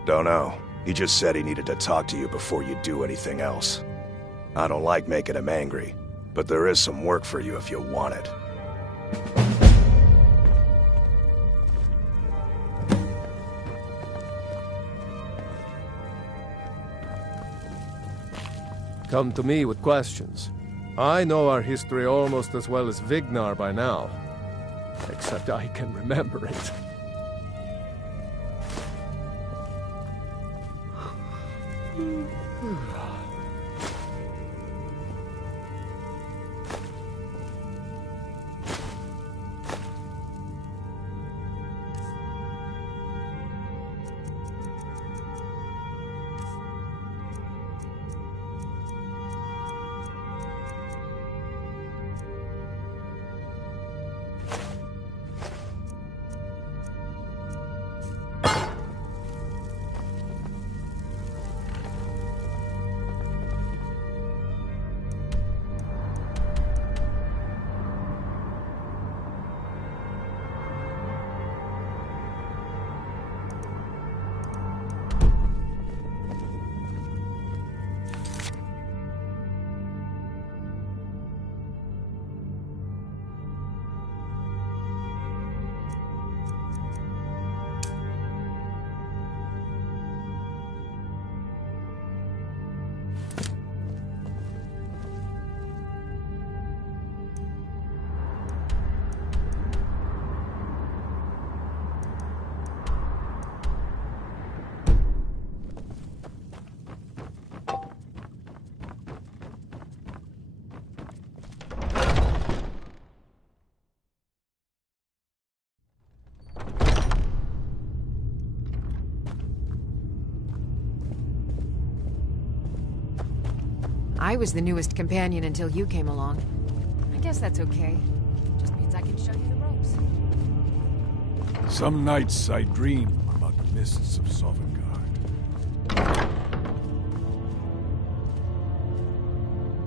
Don't know. He just said he needed to talk to you before you do anything else. I don't like making him angry, but there is some work for you if you want it. Come to me with questions. I know our history almost as well as Vignar by now. Except I can remember it. I was the newest companion until you came along. I guess that's okay. Just means I can show you the ropes. Some nights I dream about the mists of Sovngarde.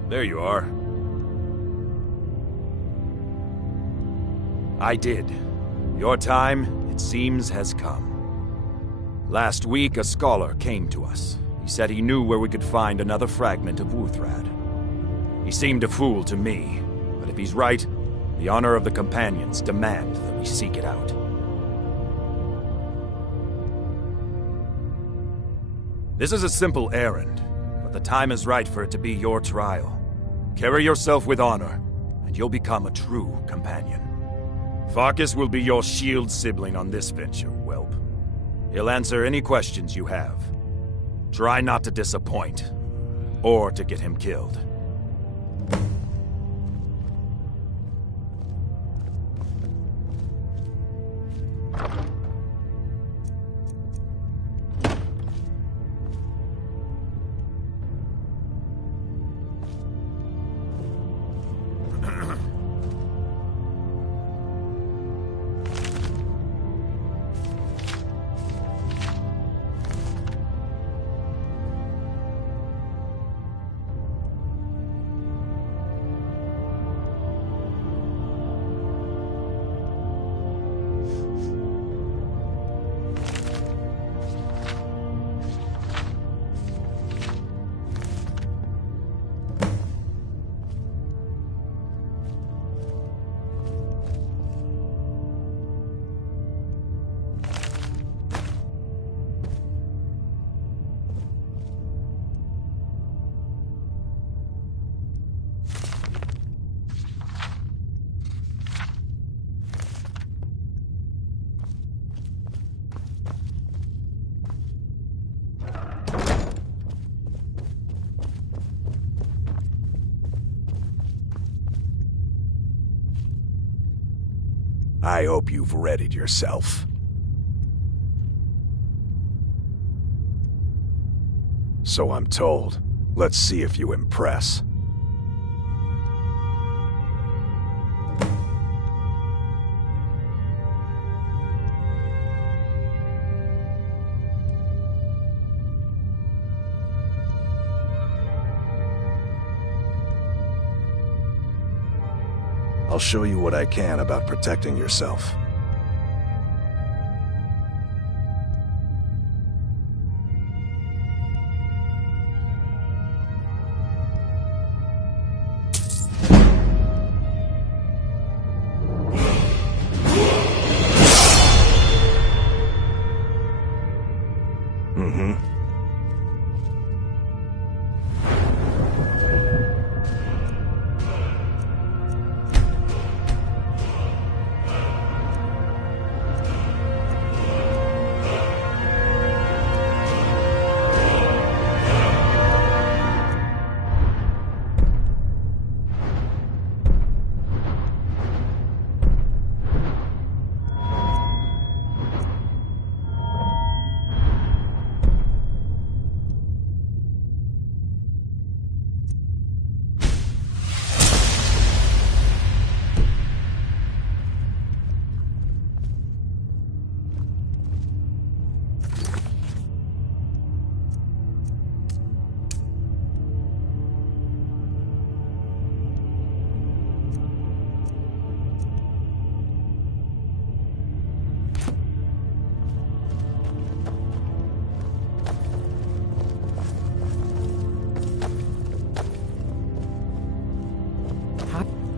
There you are. I did. Your time, it seems, has come. Last week, a scholar came to us. He said he knew where we could find another fragment of Wuthrad. He seemed a fool to me, but if he's right, the honor of the Companions demand that we seek it out. This is a simple errand, but the time is right for it to be your trial. Carry yourself with honor, and you'll become a true companion. Farkas will be your shield sibling on this venture, whelp. He'll answer any questions you have. Try not to disappoint, or to get him killed. I hope you've readied yourself. So I'm told. Let's see if you impress. I'll show you what I can about protecting yourself.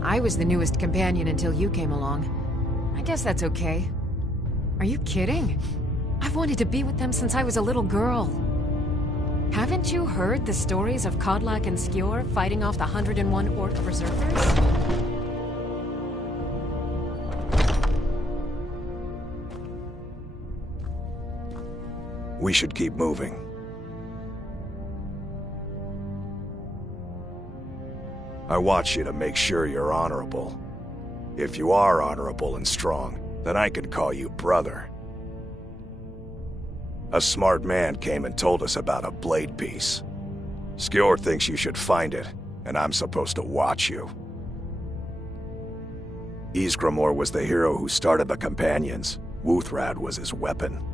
I was the newest companion until you came along. I guess that's okay. Are you kidding? I've wanted to be with them since I was a little girl. Haven't you heard the stories of Kodlak and Skjor fighting off the 101 Orc Berserkers? We should keep moving. I watch you to make sure you're honorable. If you are honorable and strong, then I can call you brother. A smart man came and told us about a blade piece. Skjor thinks you should find it, and I'm supposed to watch you. Ysgramor was the hero who started the Companions. Wuthrad was his weapon.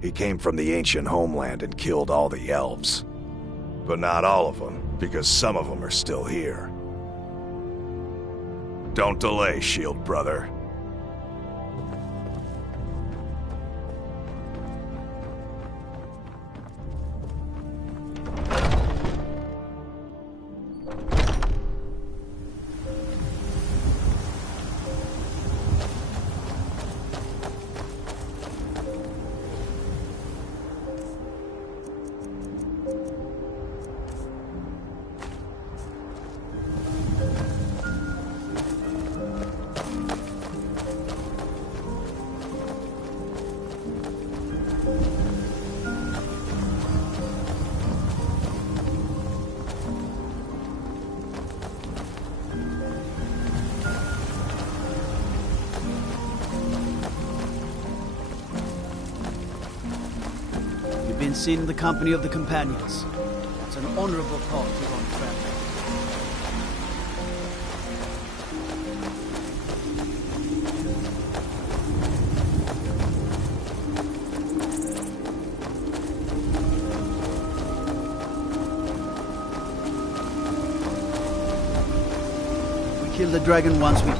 He came from the ancient homeland and killed all the elves. But not all of them, because some of them are still here. Don't delay, Shield Brother. Been seen in the company of the Companions. That's an honorable call to your own friend. We killed the dragon once, we...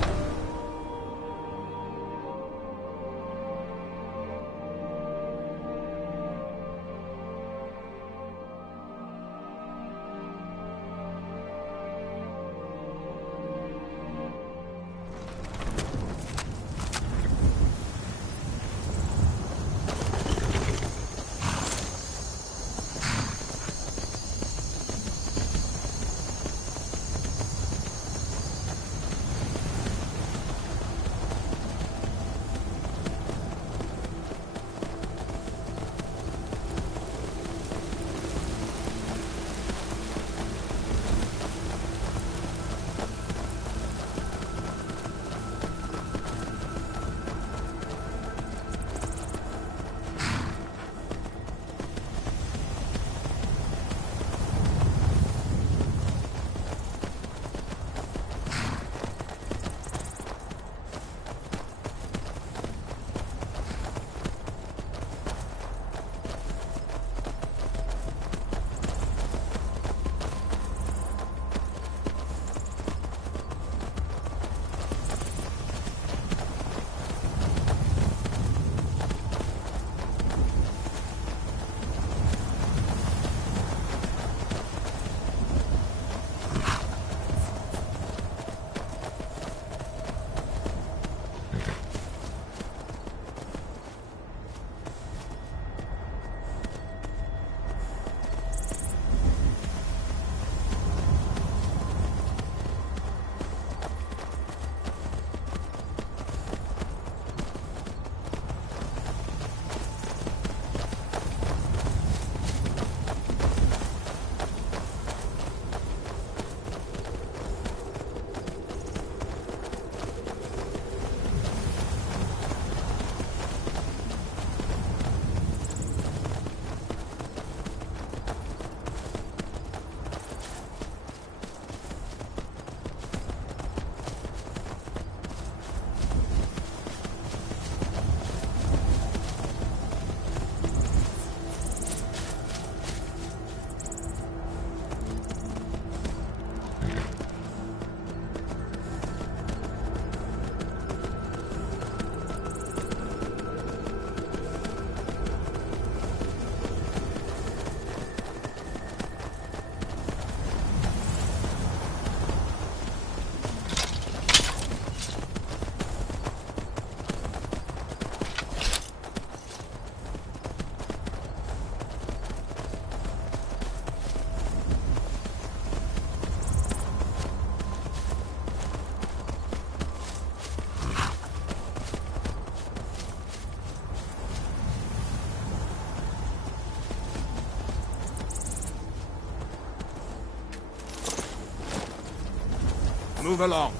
Move along.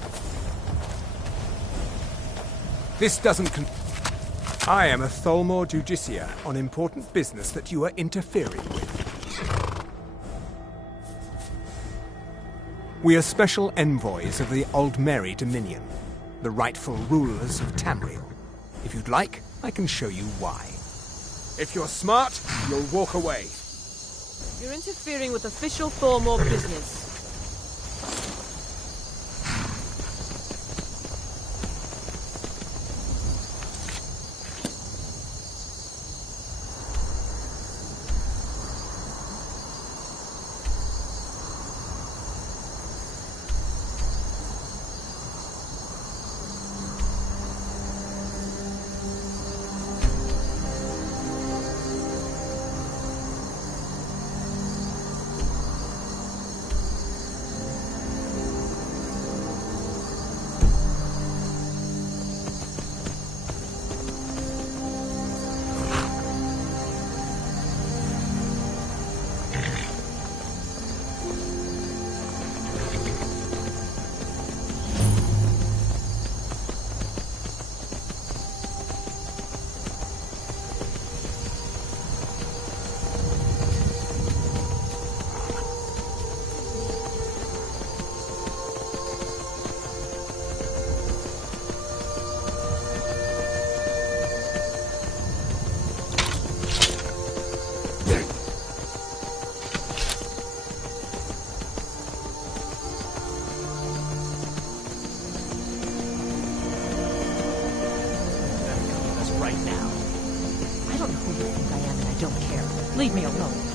This doesn't I am a Tholmor Judicia on important business that you are interfering with. We are special envoys of the Aldmeri Dominion, the rightful rulers of Tamriel. If you'd like, I can show you why. If you're smart, you'll walk away. You're interfering with official Tholmor business. Leave me alone.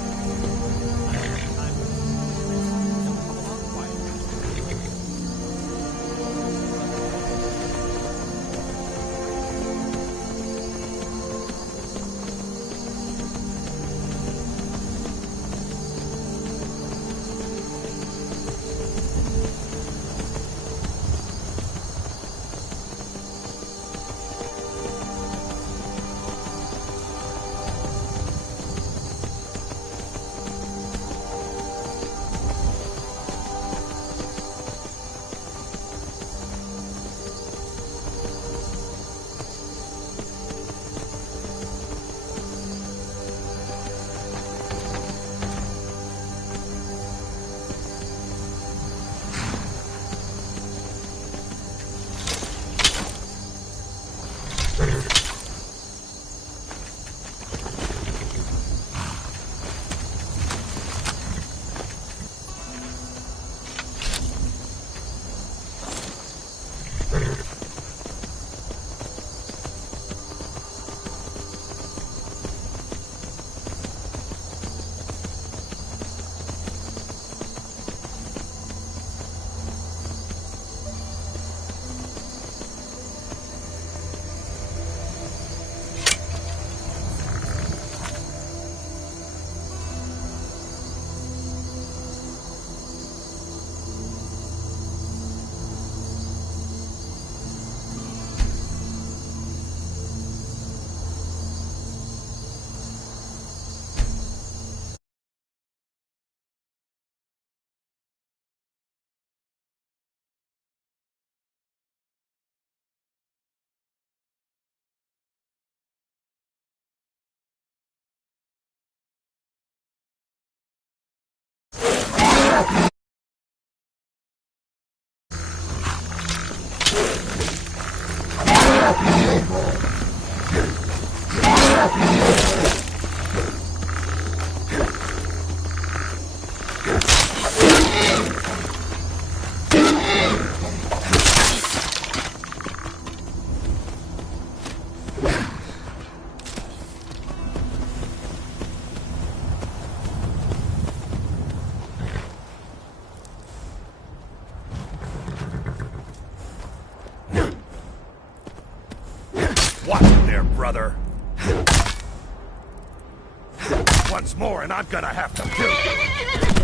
Brother. Once more, and I'm gonna have to kill you.